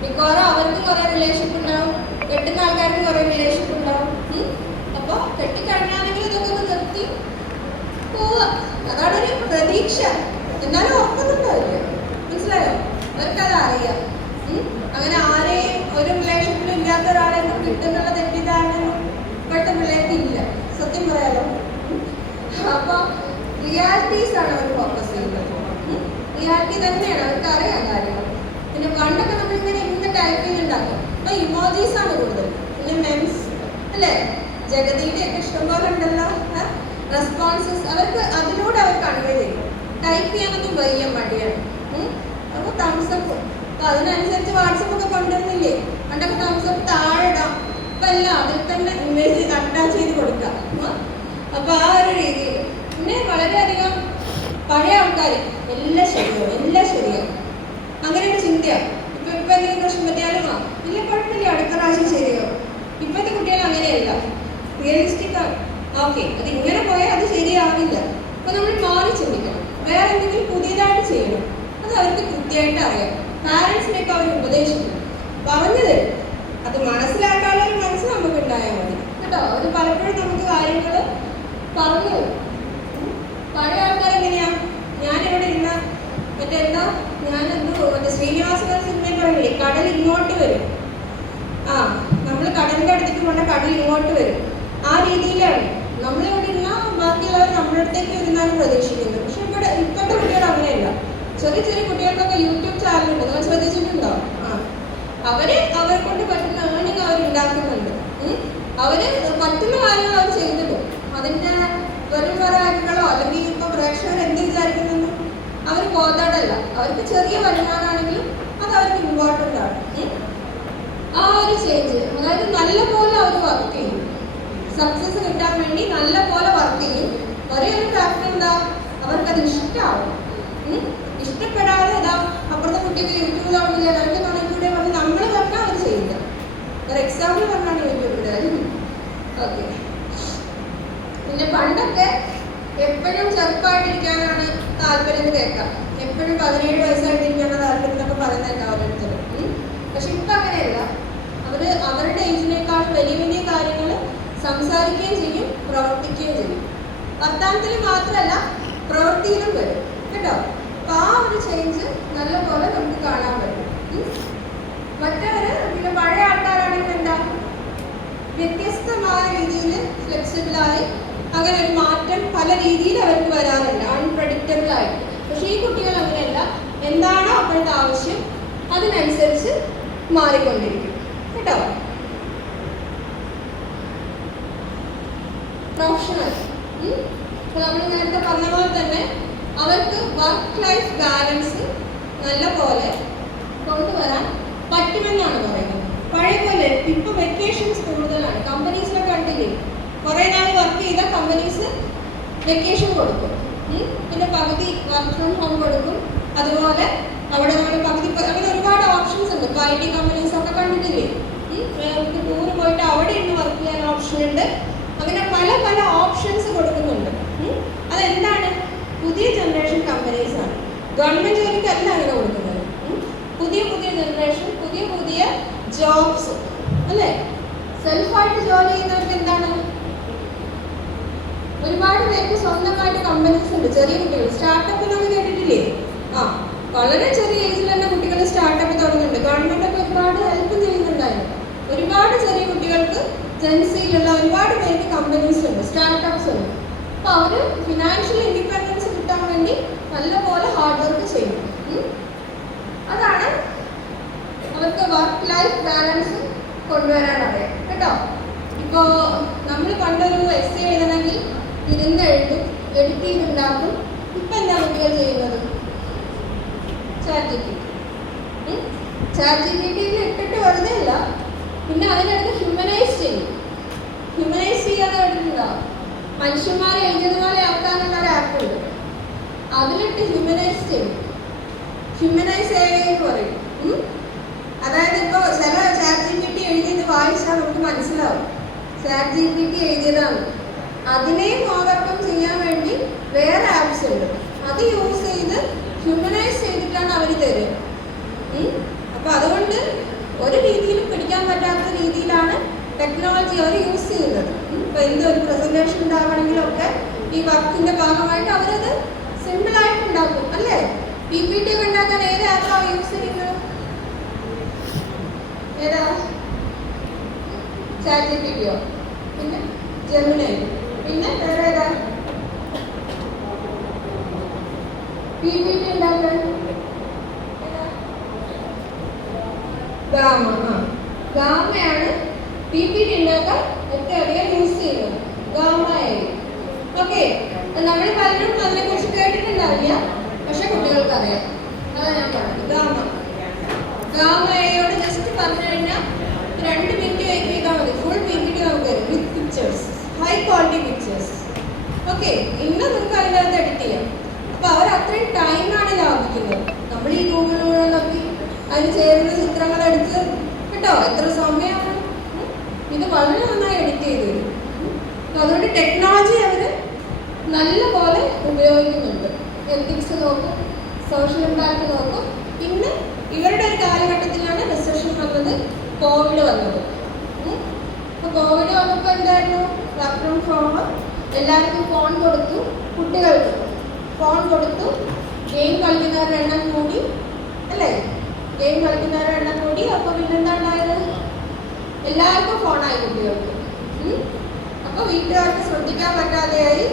മിക്കവാറും അവർക്കും കുറേ റിലേഷൻഷിപ്പ് ഉണ്ടാവും, കെട്ടുന്ന ആൾക്കാർക്കും കുറേ റിലേഷൻഷിപ്പ് ഉണ്ടാവും. അപ്പോൾ കെട്ടിക്കഴിഞ്ഞാണെങ്കിൽ ഇതൊക്കെ ഒന്ന് നിർത്തി പോവുക, അതാണൊരു പ്രതീക്ഷ. എന്നാലും ഉറപ്പൊന്നുണ്ടാവില്ല, മനസ്സിലായോ? അവർക്കത് അറിയാം. അങ്ങനെ ആരെയും ഒരു റിലേഷൻഷിപ്പിലും ഇല്ലാത്ത ഒരാളെ കിട്ടുന്നുള്ള തെറ്റിദ്ധാരണയൊന്നും ഇപ്പോഴത്തെ പിള്ളേർക്ക് ഇല്ല, സത്യം പറയാലോ. അപ്പോൾ റിയാലിറ്റീസ് ആണ് അവർ ഫോക്കസ് ചെയ്യുന്നത്. റിയാലിറ്റി തന്നെയാണ്, അവർക്ക് അറിയാം കാര്യങ്ങൾ. പിന്നെ പണ്ടൊക്കെ നമ്മളിങ്ങനെ ഇന്ന് ടൈപ്പിംഗ് ഉണ്ടാക്കും. അപ്പോൾ ഇമോജീസ് ആണ് കൂടുതൽ. പിന്നെ മെംസ് അല്ലേ, ജഗതിയുടെ ഒക്കെ ഇഷ്ടംപോലെ ഉണ്ടല്ലോ റെസ്പോൺസസ്. അവർക്ക് അതിലൂടെ അവർ കൺവേ ചെയ്യും. ടൈപ്പ് ചെയ്യാനൊന്നും വയ്യ, മടിയാണ്. അപ്പോൾ തംസപ്പ്, അപ്പോൾ അതിനനുസരിച്ച് വാട്സപ്പൊക്കെ കൊണ്ടുവരുന്നില്ലേ? പണ്ടൊക്കെ തംസപ്പ് താഴെ ഇടാം, അപ്പം എല്ലാം അതിൽ തന്നെ ഇമേജ് അറ്റാച്ച് ചെയ്ത് കൊടുക്കാം. അപ്പോൾ ആ ഒരു രീതിയിൽ പിന്നെ വളരെയധികം പഴയ ആൾക്കാർ എല്ലാം ശരിയാവും അങ്ങനെ ഒരു ചിന്തയാണ്. ഇപ്പം എന്തെങ്കിലും പ്രശ്നം പറ്റിയാലും ഇല്ല കുഴപ്പമില്ല, അടുത്ത പ്രാവശ്യം ശരിയാവും. ഇപ്പോഴത്തെ കുട്ടികൾ അങ്ങനെയല്ല, റിയലിസ്റ്റിക് ആണ്. ഓക്കെ, അത് ഇങ്ങനെ പോയാൽ അത് ശരിയാവില്ല. അപ്പോൾ നമ്മൾ മാറി ചിന്തിക്കണം, വേറെ എന്തെങ്കിലും പുതിയതായിട്ട് ചെയ്യണം. അത് അവർക്ക് കൃത്യമായിട്ട് അറിയാം. പാരൻസിനെയൊക്കെ അവർ ഉപദേശിക്കും, പറഞ്ഞു തരും. അത് മനസ്സിലാക്കാനുള്ള ഒരു മനസ്സ് നമുക്ക് ഉണ്ടായാൽ മതി കേട്ടോ. അവർ പലപ്പോഴും നമുക്ക് കാര്യങ്ങൾ പറഞ്ഞു തരും. പഴയ ആൾക്കാർ എങ്ങനെയാ, ഞാനിവിടെ ഇരുന്ന മറ്റേ ശ്രീനിവാസ സിനിമയിൽ പറയില്ലേ, കടൽ ഇങ്ങോട്ട് വരും. നമ്മൾ കടലിൻ്റെ അടുത്തേക്ക് പോകേണ്ട, കടൽ ഇങ്ങോട്ട് വരും. ആ രീതിയിലാണ് നമ്മളിവിടെ ഇരുന്നാൽ ബാക്കിയുള്ളവർ നമ്മുടെ അടുത്തേക്ക് വരുന്നാണ് പ്രതീക്ഷിക്കുന്നത്. പക്ഷെ ഇപ്പോഴത്തെ കുട്ടികൾ അങ്ങനെയല്ല. ചെറിയ കുട്ടികൾക്കൊക്കെ യൂട്യൂബ് ചാനലുണ്ട്, നിങ്ങൾ ശ്രദ്ധിച്ചിട്ടുണ്ടോ? അവരെ കൊണ്ട് പറ്റുന്ന ഏണിങ് അവർ ഉണ്ടാക്കുന്നുണ്ട്. അവര് പറ്റുന്ന കാര്യങ്ങൾ അവർ ചെയ്തിട്ടും അതിൻ്റെ വെറും വരാകളോ അല്ലെങ്കിൽ ഇപ്പോൾ പ്രേക്ഷകർ എന്ത് വിചാരിക്കുന്നു അവർ ബോധവല്ല. അവർക്ക് ചെറിയ വരുമാനമാണെങ്കിലും അത് അവർക്ക് ഇമ്പോർട്ടൻ്റ് ആണ്. ആ ഒരു ചേഞ്ച്, അതായത് നല്ല പോലെ അവർ വർക്ക് ചെയ്യും, സക്സസ് കിട്ടാൻ വേണ്ടി നല്ല പോലെ വർക്ക് ചെയ്യും. ഒരേ ഒരു ഫാക്ടർ എന്താ, അവർക്കത് ഇഷ്ടമാവും. ഇഷ്ടപ്പെടാതെ ഇതാ അപ്പുറത്തെ കുട്ടിക്ക് യൂട്യൂബ് തുടങ്ങില്ല, അവർക്ക് തുടങ്ങിക്കൂടെ പറഞ്ഞ് നമ്മൾ പറഞ്ഞാൽ അവർ ചെയ്യില്ല. ഒരു എക്സാമ്പിൾ പറഞ്ഞാണ് യൂട്യൂബിൻ്റെ. ഓക്കെ, പിന്നെ പണ്ടൊക്കെ എപ്പോഴും ചെറുപ്പമായിട്ടിരിക്കാനാണ് താല്പര്യം കേൾക്കാം. എപ്പോഴും 17 വയസ്സായിട്ടിരിക്കാനാണ് താല്പര്യം എന്നൊക്കെ പറയുന്നേക്കാം ഓരോരുത്തരും. പക്ഷെ ഇപ്പം അങ്ങനെയല്ല. അവരുടെ ഏജിനേക്കാളും വലിയ കാര്യങ്ങൾ സംസാരിക്കുകയും ചെയ്യും, പ്രവർത്തിക്കുകയും ചെയ്യും. വർത്തമാനത്തിൽ മാത്രമല്ല പ്രവൃത്തിയിലും വരും കേട്ടോ. അപ്പോൾ ആ ഒരു ചേഞ്ച് നല്ലപോലെ നമുക്ക് കാണാൻ പറ്റും. മറ്റവർ പിന്നെ പഴയ ആൾക്കാരാണെങ്കിൽ എന്താ, വ്യത്യസ്തമായ രീതിയിൽ ഫ്ലെക്സിബിളായി അങ്ങനെ ഒരു മാറ്റം പല രീതിയിൽ അവർക്ക് വരാറുണ്ട്, അൺപ്രഡിക്റ്റബിൾ ആയിട്ട്. പക്ഷേ ഈ കുട്ടികൾ അങ്ങനെയല്ല, എന്താണോ അവരുടെ ആവശ്യം അതിനനുസരിച്ച് മാറിക്കൊണ്ടിരിക്കും കേട്ടോ. പ്രൊഫഷണൽ നമ്മൾ നേരത്തെ പറഞ്ഞ പോലെ തന്നെ അവർക്ക് വർക്ക് ലൈഫ് ബാലൻസ് നല്ല പോലെ കൊണ്ടുവരാൻ പറ്റുമെന്നാണ് പറയുന്നത്. പഴയ പോലെ ഇപ്പൊ വെക്കേഷൻസ് കൂടുതലാണ്. കമ്പനീസിലൊക്കെ കണ്ടില്ലേ, കുറെ നാൾ വർക്ക് ചെയ്താൽ കമ്പനീസ് വെക്കേഷൻ കൊടുക്കും, പിന്നെ പകുതി വർക്ക് ഫ്രം ഹോം കൊടുക്കും. അതുപോലെ അവിടെ നമ്മൾ പകുതി അങ്ങനെ ഒരുപാട് ഓപ്ഷൻസ് ഉണ്ട്. ഇപ്പോൾ IT കമ്പനീസ് ഒക്കെ കണ്ടിട്ടില്ലേ, നമുക്ക് ടൂർ പോയിട്ട് അവിടെ ഇന്ന് വർക്ക് ചെയ്യാൻ ഓപ്ഷൻ ഉണ്ട്. അങ്ങനെ പല പല ഓപ്ഷൻസ് കൊടുക്കുന്നുണ്ട്. അതെന്താണ്? പുതിയ ജനറേഷൻ കമ്പനീസ് ആണ്. ഗവൺമെന്റ് ജോലിക്കല്ല അങ്ങനെ കൊടുക്കുന്നത്. പുതിയ പുതിയ ജനറേഷൻ, പുതിയ പുതിയ ജോബ്സ് അല്ലേ. സെൽഫായിട്ട് ജോലി ചെയ്യുന്നവർക്ക് എന്താണ്, ഒരുപാട് പേർക്ക് സ്വന്തമായിട്ട് കമ്പനീസ് ഉണ്ട്. ചെറിയ കുട്ടികൾ സ്റ്റാർട്ടപ്പ് എന്നൊക്കെ കേട്ടിട്ടില്ലേ? വളരെ ചെറിയ ഏജിൽ തന്നെ കുട്ടികൾ സ്റ്റാർട്ടപ്പ് തുടങ്ങുന്നുണ്ട്. ഗവൺമെന്റ് ഒക്കെ ഒരുപാട് ഹെൽപ്പ് ചെയ്യുന്നുണ്ടായിരുന്നു. ഒരുപാട് ചെറിയ കുട്ടികൾക്ക് ജൻസിയിലുള്ള ഒരുപാട് പേർക്ക് കമ്പനീസ് ഉണ്ട്, സ്റ്റാർട്ടപ്സ് ഉണ്ട്. അപ്പോൾ അവർ ഫിനാൻഷ്യൽ ഇൻഡിപെൻഡൻസ് കിട്ടാൻ വേണ്ടി നല്ലപോലെ ഹാർഡ് വർക്ക് ചെയ്യും. അതാണ് അവർക്ക് വർക്ക് ലൈഫ് ബാലൻസ് കൊണ്ടുവരാൻ അറിയാം കേട്ടോ. ഇപ്പോൾ നമ്മൾ പണ്ടൊരു എസ്സേ എഴുതണമെങ്കിൽ ഇരുന്ന് എഴുതും, എഡിറ്റ് ചെയ്തുണ്ടാക്കും. ഇപ്പം എന്താ കുട്ടികൾ ചെയ്യുന്നത്? ചാറ്റ് ജി പി ടിയിൽ ഇട്ടിട്ട് വെറുതെ ഇല്ല, പിന്നെ അതിനടുത്ത് ഹ്യൂമനൈസ് ചെയ്യും. ഹ്യൂമനൈസ് ചെയ്യാതെ കേട്ടിട്ടുണ്ടോ? മനുഷ്യന്മാരെ എഴുതുന്നതുപോലെ ആക്കാനുള്ള ഒരു ആപ്പ് ഉണ്ട്, അതിലിട്ട് ഹ്യൂമനൈസ് ചെയ്യും. ഹ്യൂമനൈസ് എന്ന് പറയും. അതായത് ഇപ്പോൾ ചില ചാറ്റ് ജി പി ടി എഴുതിയത് വായിച്ചാൽ നമുക്ക് മനസ്സിലാവും ചാറ്റ് ജി പി ടി എഴുതിയതാണ്. അതിനെയും ഓവർകം ചെയ്യാൻ വേണ്ടി വേറെ ആപ്സ് ഉണ്ട്, അത് യൂസ് ചെയ്ത് ഹ്യൂമനൈസ് ചെയ്തിട്ടാണ് അവർ തരുക. അപ്പോൾ അതുകൊണ്ട് ഒരു രീതിയിലും പിടിക്കാൻ പറ്റാത്ത രീതിയിലാണ് ടെക്നോളജി അവർ യൂസ് ചെയ്യുന്നത്. ഇപ്പോൾ എന്തൊരു പ്രസന്റേഷൻ ഉണ്ടാവണമെങ്കിലൊക്കെ ഈ വർക്കിൻ്റെ ഭാഗമായിട്ട് അവരത് സിമ്പിളായിട്ട് ഉണ്ടാക്കും അല്ലേ. PPT ഒക്കെ ഉണ്ടാക്കാൻ ഏത് ആപ്പാണ് യൂസ് ചെയ്യുന്നത്? ഏതാ? ചാറ്റ് ജി പി ടിയോ, പിന്നെ ജെമിനി, പിന്നെ വേറെ ഏതാ? PPT ഉണ്ടാക്കാൻ ഗാമയാണ് PPT ഉണ്ടാക്കാൻ ഏറ്റവും അധികം യൂസ് ചെയ്യുന്നത്. Gamma AI. ഓക്കെ, നമ്മൾ പലരും അതിനെ കുറിച്ച് കേട്ടിട്ടുണ്ടാവില്ല, പക്ഷെ കുട്ടികൾക്ക് അറിയാം. അതാണ് ഞാൻ പറഞ്ഞത്. ഗാമ AIയോട് ജസ്റ്റ് പറഞ്ഞു കഴിഞ്ഞാൽ 2 മിനിറ്റ് വെയിറ്റ് ചെയ്താൽ മതി, ഫുൾ PPT നമുക്ക് തരും with pictures, high quality pictures. Okay, ഇന്ന് നമുക്ക് അതിനകത്ത് എഡിറ്റ് ചെയ്യാം. അപ്പോൾ അവർ അത്രയും ടൈമാണ് ലാഭിക്കുന്നത്. നമ്മൾ ഈ ഗൂഗിൾ മുഴുവൻ നോക്കി അതിന് ചേരുന്ന ചിത്രങ്ങൾ എടുത്ത് കേട്ടോ, എത്ര സമയമാണ്. ഇത് വളരെ നന്നായി എഡിറ്റ് ചെയ്ത് തരും. അതുകൊണ്ട് ടെക്നോളജി അവർ നല്ല പോലെ ഉപയോഗിക്കുന്നുണ്ട്. എത്തിക്സ് നോക്കും, സോഷ്യൽ ഇമ്പാക്ട് നോക്കും. പിന്നെ ഇവരുടെ ഒരു കാലഘട്ടത്തിലാണ് റിസഷൻ വന്നത്, കോവിഡ് വന്നത്. അപ്പോൾ കോവിഡ് വന്നപ്പോൾ എന്തായിരുന്നു? വർക്ക് ഫ്രം ഹോം, എല്ലാവർക്കും ഫോൺ കൊടുത്തു, കുട്ടികൾക്ക് ഫോൺ കൊടുത്തു, ഗെയിം കളിക്കുന്നവരുടെ എണ്ണം കൂടി അല്ലേ. ഗെയിം കളിക്കുന്നവരുടെ എണ്ണം കൂടി. അപ്പോൾ പിന്നെന്താ ഉണ്ടായത്? എല്ലാവർക്കും ഫോണായി കുട്ടികൾക്ക്. അപ്പോൾ വീട്ടുകാർക്ക് ശ്രദ്ധിക്കാൻ പറ്റാതെയായി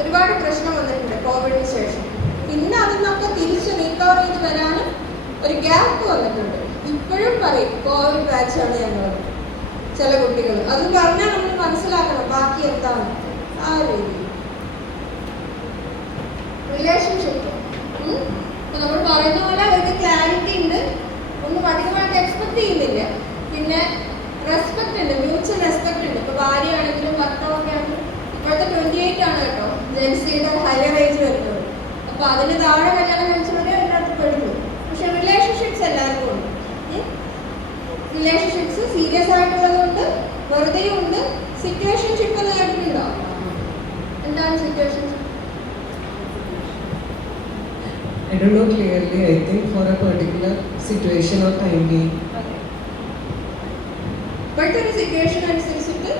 ഒരുപാട് പ്രശ്നം വന്നിട്ടുണ്ട് കോവിഡിന് ശേഷം. പിന്നെ അതിൽ നിന്നൊക്കെ തിരിച്ച് റീകവർ ചെയ്ത് വരാനും ഒരു ഗ്യാപ്പ് വന്നിട്ടുണ്ട്. ഇപ്പോഴും പറയും കോവിഡ് ബാച്ചാണ് ഞങ്ങൾ ചില കുട്ടികൾ. അത് പറഞ്ഞാൽ നമ്മൾ മനസ്സിലാക്കണം ബാക്കി എന്താണ് ആ രീതി. റിലേഷൻഷിപ്പ് നമ്മൾ പറയുന്ന പോലെ അവർക്ക് ക്ലാരിറ്റി ഉണ്ട്, ഒന്നും അധികമായിട്ട് എക്സ്പെക്ട് ചെയ്യുന്നില്ല. പിന്നെ റെസ്പെക്ട് ഉണ്ട്, മ്യൂച്വൽ റെസ്പെക്ട് ഉണ്ട്. ഇപ്പോൾ ഭാര്യയാണെങ്കിലും ഭർത്താവൊക്കെ ആണെങ്കിലും ഇപ്പോഴത്തെ 28 ആണ് കേട്ടോ ജെൻസിയുടെ ഹയർ ഏജ് വരുന്നത്. അപ്പോൾ അതിന് താഴെ കല്യാണം കഴിച്ചവരെ എല്ലാവർക്കും പെടുന്നു. പക്ഷെ റിലേഷൻഷിപ്സ് എല്ലാവർക്കും ഉണ്ട്. റിലേഷൻഷിപ്സ് സീരിയസ് ആയിട്ടുള്ളതുകൊണ്ട് വെറുതെയും ഉണ്ട്. സിറ്റുവേഷൻഷിപ്പ് എന്ന് കേട്ടിട്ടുണ്ടോ? എന്താണ് situationship? I don't know clearly. I think for a particular situation or time being. ഇപ്പോഴത്തെ ഒരു സിറ്റുവേഷൻ അനുസരിച്ചിട്ട്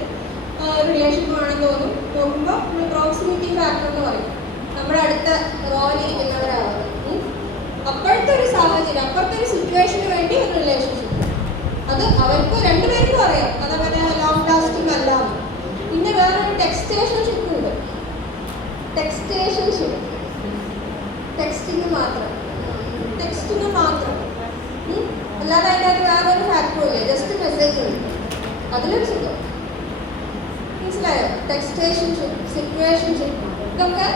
റിലേഷൻ വേണം തോന്നും. നോക്കുമ്പോൾ നമ്മൾ പ്രോക്സിമിറ്റി ഫാക്ടർ എന്ന് പറയും. നമ്മുടെ അടുത്ത റോയിൽ ഇരിക്കുന്നവരാണ്. അപ്പോഴത്തെ ഒരു സാഹചര്യം, അപ്പോഴത്തെ ഒരു സിറ്റുവേഷന് വേണ്ടി ഒരു റിലേഷൻഷിപ്പ്, അത് അവർക്ക് രണ്ടുപേർക്കും അറിയാം. അതങ്ങനെ ലോങ് ലാസ്റ്റ് അല്ല. പിന്നെ വേറൊരു ടെക്സ്റ്റേഷൻഷിപ്പ് ഉണ്ട്. ടെക്സ്റ്റേഷൻഷിപ്പ്, ടെക്സ്റ്റിന് മാത്രം, ടെക്സ്റ്റിന് മാത്രം. അല്ലാതെ അതിനകത്ത് വേറൊരു ഫാക്ടറും ഇല്ല, ജസ്റ്റ് മെസ്സേജ് ഉണ്ട്. അതിലൊരു സുഖം. മനസ്സിലായോ? ടെക്സ്റ്റേഷൻഷിപ്പ്, സിറ്റുവേഷൻഷിപ്പ് ഇതൊക്കെ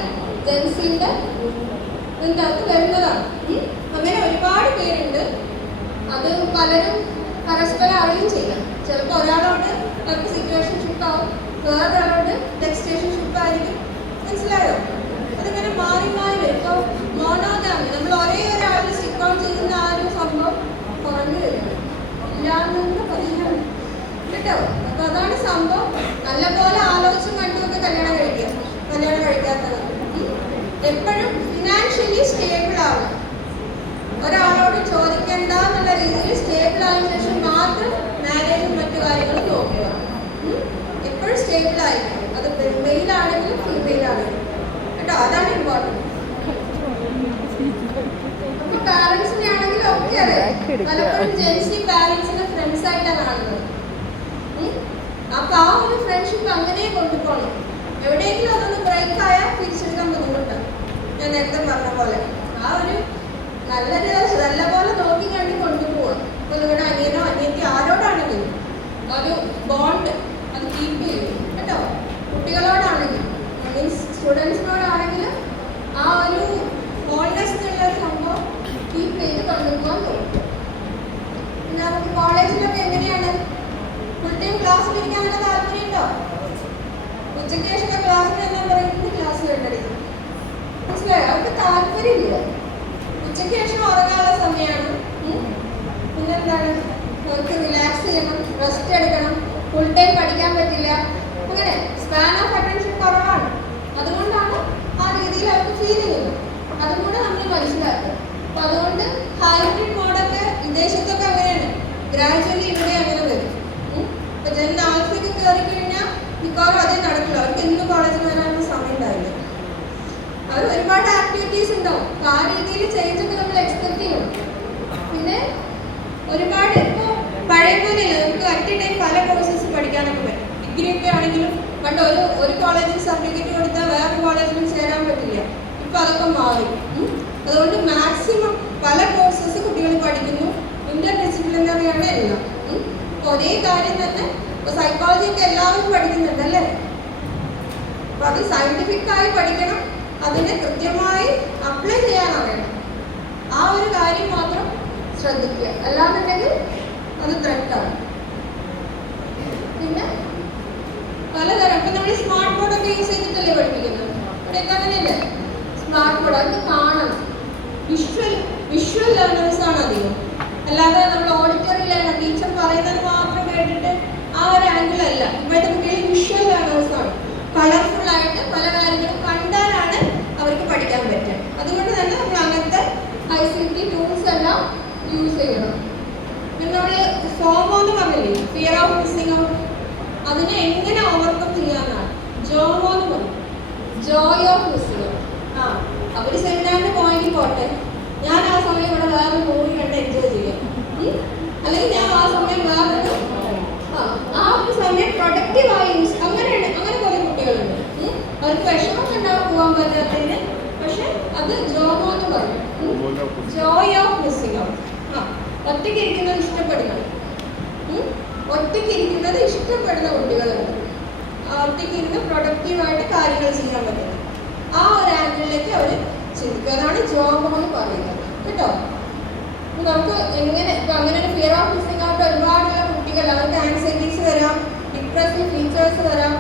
ജെൻസിന്റെ ഇതിൻ്റെ അകത്ത് വരുന്നതാണ്. അങ്ങനെ ഒരുപാട് പേരുണ്ട്. അത് പലരും പരസ്പരം അറിയും ചെയ്യാം. ചിലപ്പോൾ ഒരാളോട് അവർക്ക് സിറ്റുവേഷൻഷിപ്പ് ആവും, വേറൊരാളോട് ടെക്സ്റ്റേഷൻഷിപ്പ് ആയിരിക്കും. മനസ്സിലായോ? അതിങ്ങനെ മാറി മാറി വരും. ഇപ്പോൾ മോണോഗാമി, നമ്മൾ ഒരേ ഒരാളിൽ സ്റ്റിക്ക് ഔട്ട് ചെയ്യുന്ന ആ ഒരു സംഭവം കുറഞ്ഞു വരും. ഇല്ലാന്ന് പറയാം കേട്ടോ. അപ്പൊ അതാണ് സംഭവം. നല്ലപോലെ ആലോചിച്ചും കണ്ടുമൊക്കെ കല്യാണം കഴിക്കാത്തത്. എപ്പോഴും ഫിനാൻഷ്യലി സ്റ്റേബിൾ ആവണം. ഒരാളോട് ചോദിക്കണ്ട എന്നുള്ള രീതിയിൽ സ്റ്റേബിൾ ആയതിനു ശേഷം മാത്രം മാരേജും മറ്റു കാര്യങ്ങളും നോക്കുക. എപ്പോഴും സ്റ്റേബിൾ ആയിരിക്കും. അത് മെയിൽ ആണെങ്കിലും ഫീമെയിൽ ആണെങ്കിലും കേട്ടോ. അതാണ് ഇമ്പോർട്ടൻറ്റ്. ഇപ്പൊ പാരന്റ്സിനെ ആണെങ്കിലും ഒക്കെ അറിയാം. പലപ്പോഴും ജെൻസി പാരന്റ്സിനെ ഫ്രണ്ട്സ് ആയിട്ടാണ് കാണുന്നത്. അപ്പൊ ആ ഒരു ഫ്രണ്ട്ഷിപ്പ് അങ്ങനെ കൊണ്ടുപോകണം. എവിടെയെങ്കിലും അതൊന്ന് ബ്രേക്ക് ആയാൽ തിരിച്ചെടുക്കാൻ ബുദ്ധിമുട്ടാണ്. ഞാൻ നേരത്തെ പറഞ്ഞ പോലെ ആ ഒരു നല്ലപോലെ നോക്കി കണ്ടി കൊണ്ടുപോവാം. ഇപ്പൊ നിങ്ങളുടെ അനിയനോ അനിയത്തി ആരോടാണെങ്കിലും ഒരു ബോണ്ട് അത് കീപ്പ് ചെയ്യും കേട്ടോ. കുട്ടികളോടാണെങ്കിലും മീൻസ് സ്റ്റുഡൻസിനോടാണെങ്കിലും ആ ഒരു ബോണ്ട്നെസ് എന്നുള്ള ഒരു സംഭവം കീപ്പ് ചെയ്ത് കൊണ്ടുപോകാൻ നോക്കും. പിന്നെ നമുക്ക് കോളേജിലൊക്കെ എങ്ങനെയാണ് ഫുൾ ടൈം ക്ലാസ്സിലിരിക്കാനുള്ള താല്പര്യമുണ്ടോ? ഉച്ചയ്ക്ക് ശേഷം ക്ലാസ്സിൽ എന്താ പറയുന്നത്? ക്ലാസ് കണ്ടടിക്കും. മനസ്സിലായോ? അവർക്ക് താല്പര്യമില്ല. ഉച്ചയ്ക്ക് ശേഷം ഉറങ്ങാനുള്ള സമയമാണ്. പിന്നെന്താണ്? അവർക്ക് റിലാക്സ് ചെയ്യണം, റെസ്റ്റ് എടുക്കണം, ഫുൾ ടൈം പഠിക്കാൻ പറ്റില്ല. അങ്ങനെ സ്പാൻ ഓഫ് അറ്റൻഷൻ കുറവാണ്. അതുകൊണ്ടാണ് ആ രീതിയിൽ അവർക്ക് ഫീൽ ചെയ്യുന്നത്. അതും കൂടെ നമ്മൾ മനസ്സിലാക്കുക. അപ്പൊ അതുകൊണ്ട് ഹൈബ്രിഡ് മോഡൊക്കെ വിദേശത്തൊക്കെ അങ്ങനെയാണ്. ഗ്രാജുവലി ഇവിടെ അങ്ങനെ വരും. ഇപ്പൊ ജനറൽ ആവശ്യമൊക്കെ കയറി കഴിഞ്ഞാൽ മിക്കവാറും അതേ നടക്കില്ല. അവർക്ക് എന്നും കോളേജിൽ വരാനുള്ള സമയം ഉണ്ടാവില്ല. അവർ ഒരുപാട് ആക്ടിവിറ്റീസ് ഉണ്ടാവും. ആ രീതിയിൽ ചേഞ്ചൊക്കെ നമ്മൾ എക്സ്പെക്ട് ചെയ്യണം. പിന്നെ ഒരുപാട് ഇപ്പോൾ പഴയ പോലെയല്ല, നമുക്ക് അറ്റ് ടൈം പല കോഴ്സസ് പഠിക്കാനൊക്കെ പറ്റും. ഡിഗ്രി ഒക്കെ ആണെങ്കിലും പണ്ട് ഒരു കോളേജിൽ സർട്ടിഫിക്കറ്റ് കൊടുത്താൽ വേറൊരു കോളേജിലും ചേരാൻ പറ്റില്ല. ഇപ്പം അതൊക്കെ മാറി. അതുകൊണ്ട് മാക്സിമം പല കോഴ്സസ് കുട്ടികൾ പഠിക്കുന്നു. ഇന്റർ ഡിസിപ്ലിനറിയാണ് എല്ലാം. ഒരേ കാര്യം തന്നെ ഇപ്പോൾ സൈക്കോളജി ഒക്കെ എല്ലാവരും പഠിക്കുന്നുണ്ട് അല്ലേ? അപ്പൊ അത് സയന്റിഫിക് ആയി പഠിക്കണം. അതിനെ കൃത്യമായി അപ്ലൈ ചെയ്യാൻ അറിയണം. ആ ഒരു കാര്യം മാത്രം ശ്രദ്ധിക്കുക. അല്ലാന്നുണ്ടെങ്കിൽ അത് ത്രെറ്റാണ്. പിന്നെ പലതരം ഇപ്പൊ നമ്മൾ സ്മാർട്ട് ബോർഡൊക്കെ യൂസ് ചെയ്തിട്ടല്ലേ പഠിപ്പിക്കുന്നത്? ഇവിടെയൊക്കെ അങ്ങനെയല്ലേ? സ്മാർട്ട് ബോർഡ് അത് കാണണം. വിഷ്വൽ ലേണേഴ്സ് ആണ് അധികം. അല്ലാതെ നമ്മൾ ഓഡിറ്ററി ലേണർ ടീച്ചർ പറയുന്നത് മാത്രം കേട്ടിട്ട് ആ ഒരു ആംഗിൾ അല്ല. ഇപ്പോഴത്തെ കുട്ടികൾ വിഷ്വൽ ലേണേഴ്സ് ആണ്. കളർഫുൾ ആയിട്ട് പല കാര്യങ്ങളും കണ്ടാലാണ് അവർക്ക് പഠിക്കാൻ പറ്റുക. അതുകൊണ്ട് തന്നെ നമ്മൾ അങ്ങനത്തെ ICT ടൂൾസ് എല്ലാം യൂസ് ചെയ്യണം. പിന്നെ നമ്മൾ ഫോമോ എന്ന് പറഞ്ഞില്ലേ, ഫിയർ ഓഫ് മിസ്സിംഗ് ഔട്ട്, അതിനെ എങ്ങനെ ഓവർകം ചെയ്യാന്നാണ്. ജോമോ എന്ന് പറയും, ജോയ് ഓഫ് മിസ്സിംഗ് ഔട്ട്. അവര് സെമിനാറിന് പോയെങ്കിൽ പോട്ടെ, ഞാൻ ആ സമയം ഇവിടെ വേറെ മൂവി കണ്ട് എൻജോയ് ചെയ്യാം. അല്ലെങ്കിൽ ഞാൻ ആ സമയം വേറൊരു ആ ഒരു സമയം പ്രൊഡക്റ്റീവായി യൂസ്. അങ്ങനെ കുറെ കുട്ടികളുണ്ട്. അവർക്ക് വിഷമൊക്കെ ഉണ്ടാവും പോകാൻ പറ്റാത്തതിന്. പക്ഷെ അത് ജോമോ എന്ന് പറയും, ജോയ് ഓഫ് മിസ്സിംഗ് ഔട്ട്. ഒറ്റയ്ക്ക് ഇരിക്കുന്നത് ഇഷ്ടപ്പെടുന്നത്, ഒറ്റയ്ക്ക് ഇരിക്കുന്നത് ഇഷ്ടപ്പെടുന്ന കുട്ടികളുണ്ട്. ഒറ്റയ്ക്ക് ഇരുന്ന് പ്രൊഡക്റ്റീവായിട്ട് കാര്യങ്ങൾ ചെയ്യാൻ പറ്റുന്നത്. ആ ഒരു ആംഗിളിലേക്ക് അവർ ചിന്തിക്കുക. അതാണ് ജോമോ എന്ന് പറയുന്നത് കേട്ടോ. നമുക്ക് എങ്ങനെ ഇപ്പൊ അങ്ങനെ ഒരു ഫിയർ ഓഫ് മിസ്സിംഗ് ഔട്ട് ഒരുപാടുള്ള കുട്ടികൾ, അവർക്ക് ആൻസൈറ്റീസ് വരാം, ഡിപ്രസീവ് ഫീച്ചേഴ്സ് വരാം.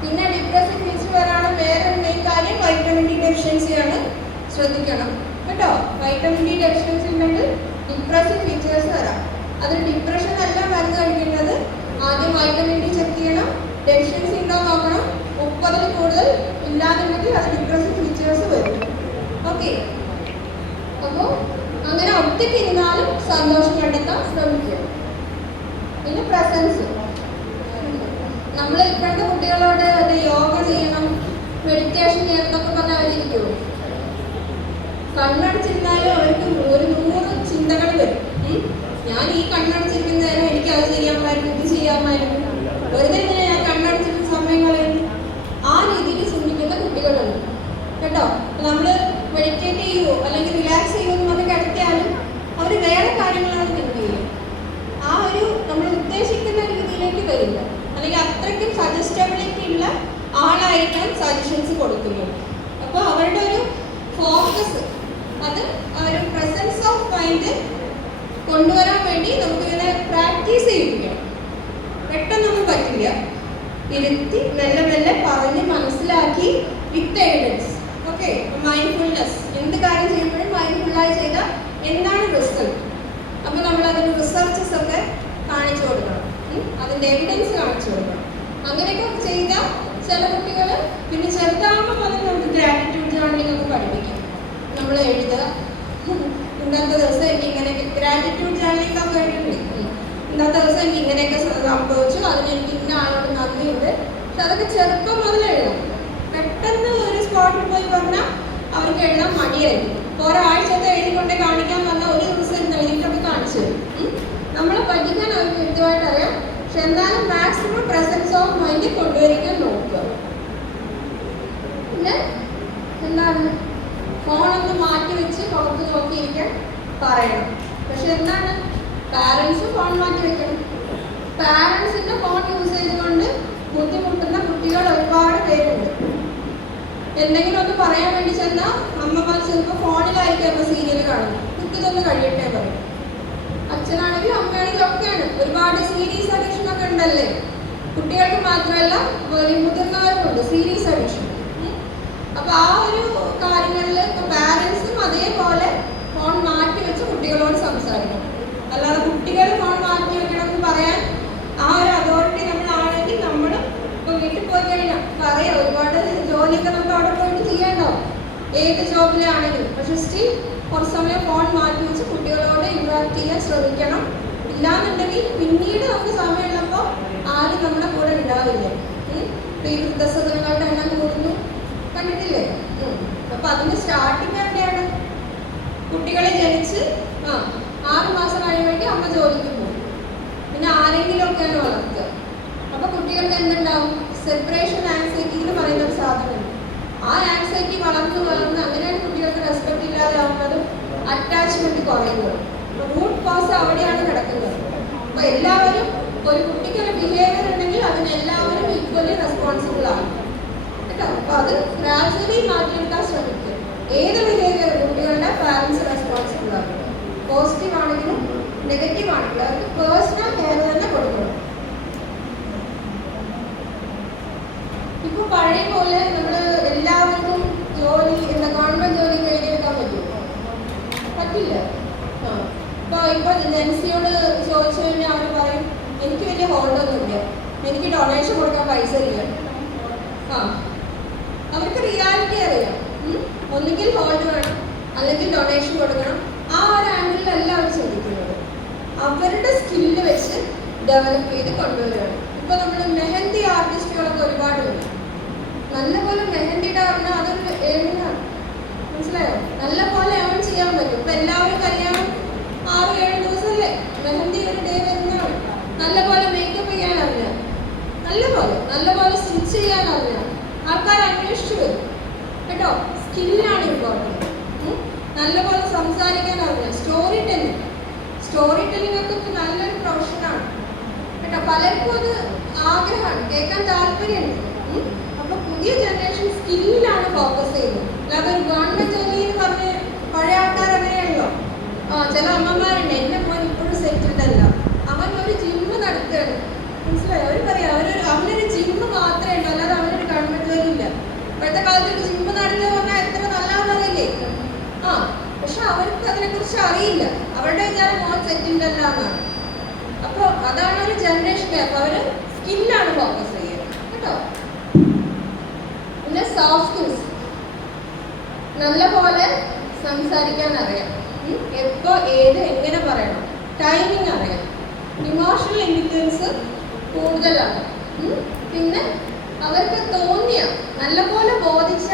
പിന്നെ ഡിപ്രസീവ് ഫീച്ചർ വരാണ് വേറൊരു മെയിൻ കാര്യം വൈറ്റമിൻ ഡി ഡെഫിഷ്യൻസിയാണ്. ശ്രദ്ധിക്കണം കേട്ടോ. വൈറ്റമിൻ ഡി ഡെഫിഷ്യൻസി ഉണ്ടെങ്കിൽ ഡിപ്രസീവ് ഫീച്ചേഴ്സ് വരാം. അത് ഡിപ്രഷൻ അല്ല മരുന്ന് കഴിക്കേണ്ടത്. ആദ്യം വൈറ്റമിൻ ഡി ചെക്ക് ചെയ്യണം, ഡെഫിഷ്യൻസി ഉണ്ടോ നോക്കണം. 30-ൽ കൂടുതൽ ഇല്ലാന്നുണ്ടെങ്കിൽ അത് ഡിപ്രസീവ് ഫീച്ചേഴ്സ് വരും. ഓക്കെ. അപ്പോൾ അങ്ങനെ ഒറ്റയ്ക്ക് ഇരുന്നാലും സന്തോഷം കണ്ടെത്താൻ ശ്രമിക്കുക. പിന്നെ പ്രസൻസ്. നമ്മൾ ഇപ്പോഴത്തെ കുട്ടികളോട് യോഗ ചെയ്യണം, മെഡിറ്റേഷൻ ചെയ്യണം എന്നൊക്കെ പറഞ്ഞാൽ അവരിയ്ക്കുള്ളൂ. കണ്ണടച്ചിരുന്നാലും അവർക്ക് 100 ചിന്തകൾ വരും. ഞാൻ ഈ കണ്ണടച്ചിരിക്കുന്ന നേരം എനിക്ക് അത് ചെയ്യാമായിരുന്നു, ഇത് ചെയ്യാമായിരുന്നു. വെറുതെ ഇങ്ങനെ ഞാൻ കണ്ണടച്ച് സജസ്റ്റബിലിറ്റി ഉള്ള ആളായിരിക്കണം സജഷൻസ് കൊടുക്കുന്നത്. അപ്പോൾ അവരുടെ ഒരു ഫോക്കസ്, അത് ഒരു പ്രസൻസ് ഓഫ് മൈൻഡ് കൊണ്ടുവരാൻ വേണ്ടി നമുക്കിങ്ങനെ പ്രാക്ടീസ് ചെയ്യിപ്പിക്കണം. പെട്ടെന്നൊന്നും പറ്റില്ല. ഇരുത്തി മെല്ലെ മെല്ലെ പറഞ്ഞ് മനസ്സിലാക്കി വിത്ത് എവിഡൻസ്. ഓക്കെ, മൈൻഡ്ഫുൾനെസ്, എന്ത് കാര്യം ചെയ്യുമ്പോഴും മൈൻഡ്ഫുള്ളായി ചെയ്താൽ എന്താണ് റിസൾട്ട്. അപ്പോൾ നമ്മൾ അതിന് റിസർച്ചസ് ഒക്കെ കാണിച്ചു കൊടുക്കണം, അതിൻ്റെ എവിഡൻസ് കാണിച്ചു കൊടുക്കണം. അങ്ങനെയൊക്കെ ചെയ്താൽ ചില കുട്ടികൾ പിന്നെ ചെറുതാകുമ്പോൾ മുതൽ നമുക്ക് ഗ്രാറ്റിറ്റ്യൂഡ് ജേർണലിംഗ് ഒക്കെ പഠിപ്പിക്കും. നമ്മൾ എഴുതുക, ഇന്നത്തെ ദിവസം എനിക്ക് ഇങ്ങനെയൊക്കെ ഗ്രാറ്റിറ്റ്യൂഡ് ജേർണലിംഗ് ഒക്കെ ആയിട്ടുണ്ട്. ഇന്നത്തെ ദിവസം എനിക്ക് ഇങ്ങനെയൊക്കെ സംഭവിച്ചു, അതിന് എനിക്ക് ഇന്ന ആളോട് നന്ദിയുണ്ട്. പക്ഷെ അതൊക്കെ ചെറുപ്പം മുതൽ എഴുതാം. പെട്ടെന്ന് ഒരു സ്പോട്ടിൽ പോയി പറഞ്ഞാൽ അവർക്ക് എഴുതാൻ മടിയായിരിക്കും. ഒരാഴ്ചത്തെ എഴുതിക്കൊണ്ടേ കാണിക്കാൻ വന്നാൽ ഒരു ദിവസം എഴുതിയിട്ടൊക്കെ കാണിച്ചു തരും. നമ്മളെ പഠിക്കാൻ അവർക്ക് വ്യക്തമായിട്ട് അറിയാം. പക്ഷെ എന്നാലും മാക്സിമം പ്രസൻസ് ഓഫ് മൈൻഡ് കൊണ്ടുവരിക്കാൻ നോക്കുക. പിന്നെ എന്താണ്, ഫോണൊന്ന് മാറ്റി വെച്ച് പുറത്ത് നോക്കിയിരിക്കാൻ പറയണം. പക്ഷെ എന്താണ്, പാരൻസ് ഫോൺ മാറ്റി വെക്കണം. പാരൻസിന്റെ ഫോൺ യൂസേജ് കൊണ്ട് ബുദ്ധിമുട്ടുന്ന കുട്ടികൾ ഒരുപാട് പേരുണ്ട്. എന്തെങ്കിലും ഒന്ന് പറയാൻ വേണ്ടി ചെന്നാൽ അമ്മമാർ ചിലപ്പോൾ ഫോണിലായിരിക്കും സീരിയൽ കാണുന്നത്. കുട്ടിതൊന്ന് കഴിയട്ടെ പറയും. അച്ഛനാണെങ്കിലും അമ്മയാണെങ്കിലും ഒക്കെയാണ്. ഒരുപാട് സീരീസ് അഡിക്ഷൻ ഒക്കെ ഉണ്ടല്ലേ. കുട്ടികൾക്ക് മാത്രമല്ല വലിയ മുതിർന്നവർക്കുണ്ട് സീരീസ് അഡിക്ഷൻ. അപ്പൊ ആ ഒരു കാര്യങ്ങളിൽ ഇപ്പൊ പാരൻസും അതേപോലെ ഫോൺ മാറ്റി വെച്ച് കുട്ടികളോട് സംസാരിക്കണം. അല്ലാതെ കുട്ടികൾ ഫോൺ മാറ്റി വെക്കണം എന്ന് പറയാൻ ആ ഒരു അതോറിറ്റി നമ്മളാണെങ്കിൽ നമ്മൾ ഇപ്പൊ വീട്ടിൽ പോയി കഴിഞ്ഞാൽ പറയാം, ഒരുപാട് ജോലിയൊക്കെ നമ്മൾ അവിടെ പോയിട്ട് ചെയ്യണ്ടാവും, ഏത് ജോബിലാണെങ്കിലും. പക്ഷെ സ്റ്റിൽ കുറച്ച് സമയം ഫോൺ മാറ്റി വെച്ച് കുട്ടികളോട് ഇന്ററാക്ട് ചെയ്യാൻ ശ്രമിക്കണം. ഇല്ലാന്നുണ്ടെങ്കിൽ പിന്നീട് നമുക്ക് സമയമുള്ളപ്പോൾ ആരും നമ്മുടെ കൂടെ ഉണ്ടാവില്ല. ഈ വൃദ്ധസദനങ്ങളുടെ എണ്ണം കൂടുന്നു, കണ്ടിട്ടില്ലേ? അപ്പൊ അതിന്റെ സ്റ്റാർട്ടിങ് എവിടെയാണ്? കുട്ടികളെ ജനിച്ച് 6 മാസം കഴിയുമ്പോഴേക്കും അമ്മ ജോലിക്ക് പോകും. പിന്നെ ആരെങ്കിലും ഒക്കെയാണ് വളർത്തുക. അപ്പൊ കുട്ടികൾക്ക് എന്തുണ്ടാവും? സെപ്പറേഷൻ ആൻസൈറ്റി എന്ന് പറയുന്ന ഒരു സാധനമുണ്ട്. ആ ആൻസൈറ്റി വളർന്ന് അങ്ങനെയാണ് കുട്ടികൾക്ക് റെസ്പെക്ട് ഇല്ലാതെ ആവുന്നതും അറ്റാച്ച്മെന്റ് കുറയുന്നത്. റൂട്ട് കോസ് അവിടെയാണ് കിടക്കുന്നത്. അപ്പൊ എല്ലാവരും, ഒരു കുട്ടിക്ക് ഒരു ബിഹേവിയർ ഉണ്ടെങ്കിൽ അതിന് എല്ലാവരും ഈക്വലി റെസ്പോൺസിബിൾ ആണ് കേട്ടോ. അപ്പൊ അത് ഗ്രാജുവലി മാറ്റിയെടുക്കാൻ ശ്രമിക്കുക. ഏത് ബിഹേവിയർ കുട്ടികളുടെ പാരന്റ്സ് റെസ്പോൺസിബിൾ ആണ്. പോസിറ്റീവ് ആണെങ്കിലും നെഗറ്റീവ് ആണെങ്കിലും അവർക്ക് പേഴ്സണൽ കെയർ തന്നെ കൊടുക്കണം. ഇപ്പൊ പഴയ പോലെ നമ്മൾ എല്ലാവർക്കും ജോലി എന്ന ഗവൺമെന്റ് ജോലി എഴുതിയെടുക്കാൻ പറ്റുമോ? പറ്റില്ല. ഇപ്പൊ ജെൻസിയോട് ചോദിച്ചു കഴിഞ്ഞാൽ അവർ പറയും, എനിക്ക് വലിയ ഹോൾഡൊന്നുമില്ല, എനിക്ക് ഡൊണേഷൻ കൊടുക്കാൻ പൈസ ഇല്ല. അവർക്ക് റിയാലിറ്റി അറിയാം. ഒന്നുകിൽ ഹോൾഡ് വേണം, അല്ലെങ്കിൽ ഡൊണേഷൻ കൊടുക്കണം. ആ ഒരു ആംഗിളിലല്ല അവർ ചിന്തിക്കുന്നത്. അവരുടെ സ്കില്ല് വെച്ച് ഡെവലപ്പ് ചെയ്ത് കൊണ്ടുവരികയാണ്. ഇപ്പൊ നമ്മൾ മെഹന്തി ആർട്ടിസ്റ്റുകളൊക്കെ ഒരുപാടുണ്ട്. നല്ലപോലെ മെഹന്തി ഇടാൻ പറഞ്ഞാൽ അതൊരു ഏണിങ്ങാണ്, മനസ്സിലായോ? നല്ലപോലെ ഏൺ ചെയ്യാൻ പറ്റും. ഇപ്പൊ എല്ലാവരും കല്യാണം 6-7 ദിവസമല്ലേ മെഹന്തി ഒരു ഡേ വരുന്നതാണ്. നല്ലപോലെ മേക്കപ്പ് ചെയ്യാൻ അറിയാം, നല്ലപോലെ സ്റ്റിച്ച് ചെയ്യാൻ അറിയാം. ആൾക്കാർ അന്വേഷിച്ചു വരും കേട്ടോ. സ്കില്ലാണ് ഇമ്പോർട്ടൻറ്റ്. നല്ലപോലെ സംസാരിക്കാൻ അറിയാം. സ്റ്റോറി ടെല്ലിംഗ് ഒക്കെ ഇപ്പൊ നല്ലൊരു പ്രൊഫഷനാണ് കേട്ടോ. പലർക്കും അത് ആഗ്രഹമാണ്, കേൾക്കാൻ താല്പര്യമുണ്ട്. അപ്പൊ പുതിയ ജനറേഷൻ സ്കില്ലിലാണ് ഫോക്കസ് ചെയ്യുന്നത്. അല്ലാതെ ഒരു ഗവൺമെന്റ് ജോലി എന്ന് പറഞ്ഞ് പഴയ ആൾക്കാർ അങ്ങനെയാണല്ലോ. ചില അമ്മമാരുണ്ട്, എന്റെ മോൻ ഇപ്പോഴും സെറ്റിൽഡ് അല്ല, അവൻ ഒരു ജിമ്മ് നടത്തുകയാണ്, മനസ്സിലായോ? അവർ പറയാം അവനൊരു ജിമ്മ് മാത്രമേ ഉള്ളൂ, അല്ലാതെ അവനൊരു ഗവൺമെന്റ് ജോലി ഇല്ല. ഇപ്പോഴത്തെ കാലത്ത് ഒരു ജിമ്മ് നടത്തുക പറഞ്ഞാൽ എത്ര നല്ലതാണെന്നറിയില്ലേ? പക്ഷെ അവർക്ക് അതിനെക്കുറിച്ച് അറിയില്ല. അവരുടെ വിചാരം മോൻ സെറ്റിൽഡ് അല്ല എന്നാണ്. അപ്പോൾ അതാണ് ഒരു ജനറേഷൻ ഗ്യാപ്പ്. അവര് സ്കില്ലാണ് ഫോക്കസ് ചെയ്യുന്നത് കേട്ടോ. പിന്നെ സോഫ്റ്റ് സ്കിൽസ്, നല്ലപോലെ സംസാരിക്കാൻ അറിയാം. എപ്പോ ഏത് എങ്ങനെ പറയണം, ടൈമിങ് അറിയാം. ഇമോഷണൽ ഇന്റലിജൻസ് കൂടുതലാണ്. പിന്നെ അവർക്ക് തോന്നിയ നല്ലപോലെ ബോധിച്ച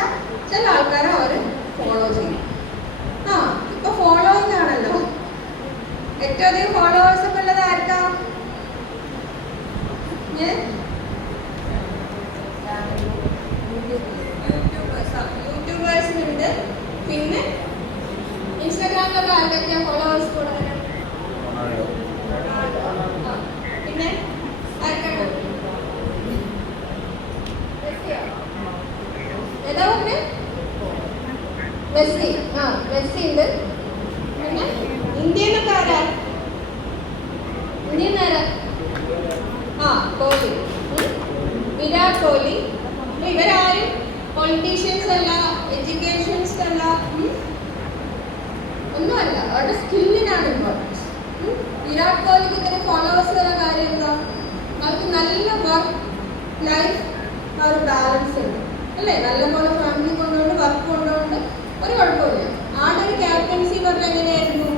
ചില ആൾക്കാരെ അവർ ഫോളോ ചെയ്യും. ഇപ്പൊ ഫോളോയിങ് ആണല്ലോ ഏറ്റവും അധികം ഫോളോവേഴ്സ് ഒക്കെ ഉള്ളത് ആർക്കാ? യൂട്യൂബേഴ്സിനുണ്ട്. പിന്നെ ഇൻസ്റ്റാഗ്രാമിലൊക്കെ ആർക്കൊക്കെയാ ഫോളോവേഴ്സ് കൂടുതൽ? പിന്നെ ആർക്കാണ്? ഏതാ പറഞ്ഞേ? മെസ്സി. ആ മെസ്സി ഉണ്ട്. പിന്നെ ഇന്ത്യയിൽ നിന്നൊക്കെ ആരാ? ഇന്ത്യയിൽ നിന്ന് ആരാ? ആ കോഹ്ലി. വിരാട് കോഹ്ലി. ഇവരാരും പൊളിറ്റീഷ്യൻസ് അല്ല, എഡ്യൂക്കേഷൻസ് അല്ല, ഒന്നുമല്ല. അവരുടെ സ്കില്ലിനാണ് ഇമ്പോർട്ടൻസ്. വിരാട് കോഹ്ലിക്ക് ഇത്രയും ഫോളോവേഴ്സ് വരാൻ കാര്യം എന്താ? അവർക്ക് നല്ല വർക്ക് ലൈഫ് ആ ഒരു ബാലൻസ് ഉണ്ട് അല്ലേ? നല്ലപോലെ ഫാമിലി കൊണ്ടുകൊണ്ട് വർക്ക് കൊണ്ടുകൊണ്ട് ഒരു കുഴപ്പമില്ല. ആളുടെ ഒരു ക്യാപ്റ്റൻസി പറഞ്ഞാൽ എങ്ങനെയായിരുന്നു?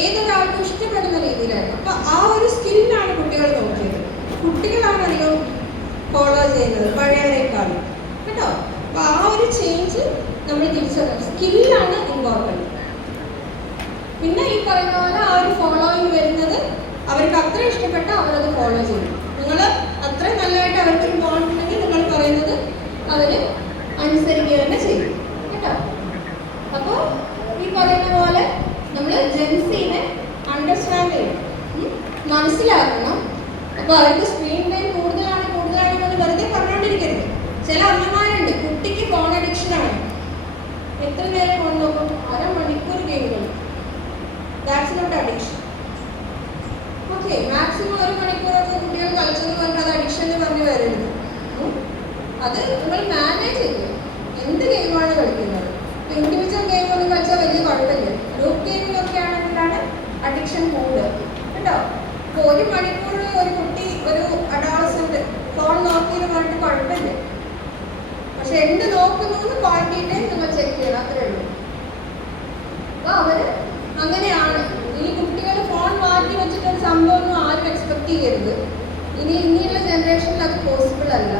ഏതൊരാൾക്കും ഇഷ്ടപ്പെടുന്ന രീതിയിലായിരുന്നു. അപ്പൊ ആ ഒരു സ്കില്ലാണ് കുട്ടികൾ നോക്കിയത്. കുട്ടികളാണ് അധികം ഫോളോ ചെയ്യുന്നത് പഴയവരെക്കാളും കേട്ടോ. അപ്പൊ ആ ഒരു ചേഞ്ച് നമ്മൾ തിരിച്ചറിയണം. സ്കില്ലാണ് ഇമ്പോർട്ടൻറ്റ്. പിന്നെ ഈ പറയുന്ന പോലെ ആ ഒരു ഫോളോയിങ് വരുന്നത് അവർക്ക് അത്ര ഇഷ്ടപ്പെട്ട അവരത് ഫോളോ ചെയ്യും. നിങ്ങൾ അത്ര നല്ലതായിട്ട് അവർക്ക് ബോണ്ട് ഉണ്ടെങ്കിൽ നിങ്ങൾ പറയുന്നത് അവർ അനുസരിക്കുക തന്നെ ചെയ്യും കേട്ടോ. അപ്പോൾ ഈ പറയുന്ന പോലെ നമ്മൾ ജെൻസിനെ അണ്ടർസ്റ്റാൻഡ് ചെയ്യണം, മനസ്സിലാക്കണം. അപ്പോൾ അവർക്ക് സ്ക്രീൻ ടൈം കൂടുതലാണെന്ന് വെറുതെ പറഞ്ഞുകൊണ്ടിരിക്കരുത്. ചില അമ്മമാരുണ്ട് കുട്ടിക്ക് ഫോൺ അഡിക്ഷനാണ്. എത്ര നേരം ഫോൺ നോക്കും? അരമണിക്കൂർ ഗെയിം കളിക്കും. That's not addiction. Okay, maximum 1 മണിക്കൂറൊക്കെ കുട്ടികൾ കളിച്ചെന്ന് പറഞ്ഞാൽ അത് അഡിക്ഷൻ എന്ന് പറഞ്ഞ് വരരുത്. അത് നിങ്ങൾ മാനേജ് ചെയ്യുക. എന്ത് ഗെയിമാണ് കളിക്കുന്നത്? ഇൻഡിവിജ്വൽ ഗെയിം ഒന്നും കളിച്ചാൽ വലിയ കുഴപ്പമില്ല. ഗ്രൂപ്പ് ഗെയിമിലൊക്കെ ആണെങ്കിലാണ് അഡിക്ഷൻ കൂടുക കേട്ടോ. ഇപ്പോൾ 1 മണിക്കൂർ ഒരു കുട്ടി, ഒരു അഡോളസെന്റ് ഫോൺ നോക്കിയെന്ന് പറഞ്ഞിട്ട് കുഴപ്പമില്ല. പക്ഷെ എന്ത് നോക്കുന്നു എന്ന് ക്വാളിറ്റി ടൈം നിങ്ങൾ ചെക്ക് ചെയ്യണം, അത്രേ ഉള്ളൂ. അപ്പോൾ അവർ അങ്ങനെയാണ്. ഇനി കുട്ടികൾ ഫോൺ മാറ്റി വെച്ചിട്ടൊരു സംഭവമൊന്നും ആരും എക്സ്പെക്ട് ചെയ്യരുത്. ഇനിയുള്ള ജനറേഷനിൽ അത് പോസിബിൾ അല്ല.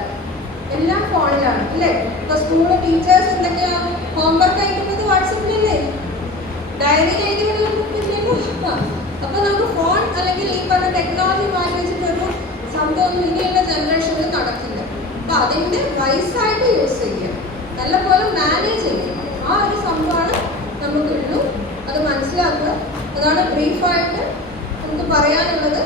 എല്ലാം ഫോണിലാണ് അല്ലേ? ഇപ്പൊ സ്കൂളിലെ ടീച്ചേഴ്സ് എന്തൊക്കെയാ ഹോംവർക്ക് അയക്കുന്നത്? വാട്സപ്പിലല്ലേ? ഡയറിയിൽ എഴുതി വിടുന്നില്ലല്ലോ. അപ്പൊ നമുക്ക് ഫോൺ അല്ലെങ്കിൽ ഈ പറഞ്ഞ ടെക്നോളജി മാറ്റി വെച്ചിട്ടൊരു സംഭവം ഇനിയുള്ള ജനറേഷനിൽ നടക്കില്ല. അപ്പൊ അതിന്റെ വൈസായിട്ട് യൂസ് ചെയ്യുക, നല്ലപോലെ മാനേജ് ചെയ്യുക. ആ ഒരു സംഭവമാണ് നമുക്കുള്ളൂ. അത് മനസ്സിലാക്കുക. അതാണ് ബ്രീഫായിട്ട് നമുക്ക് പറയാനുള്ളത്.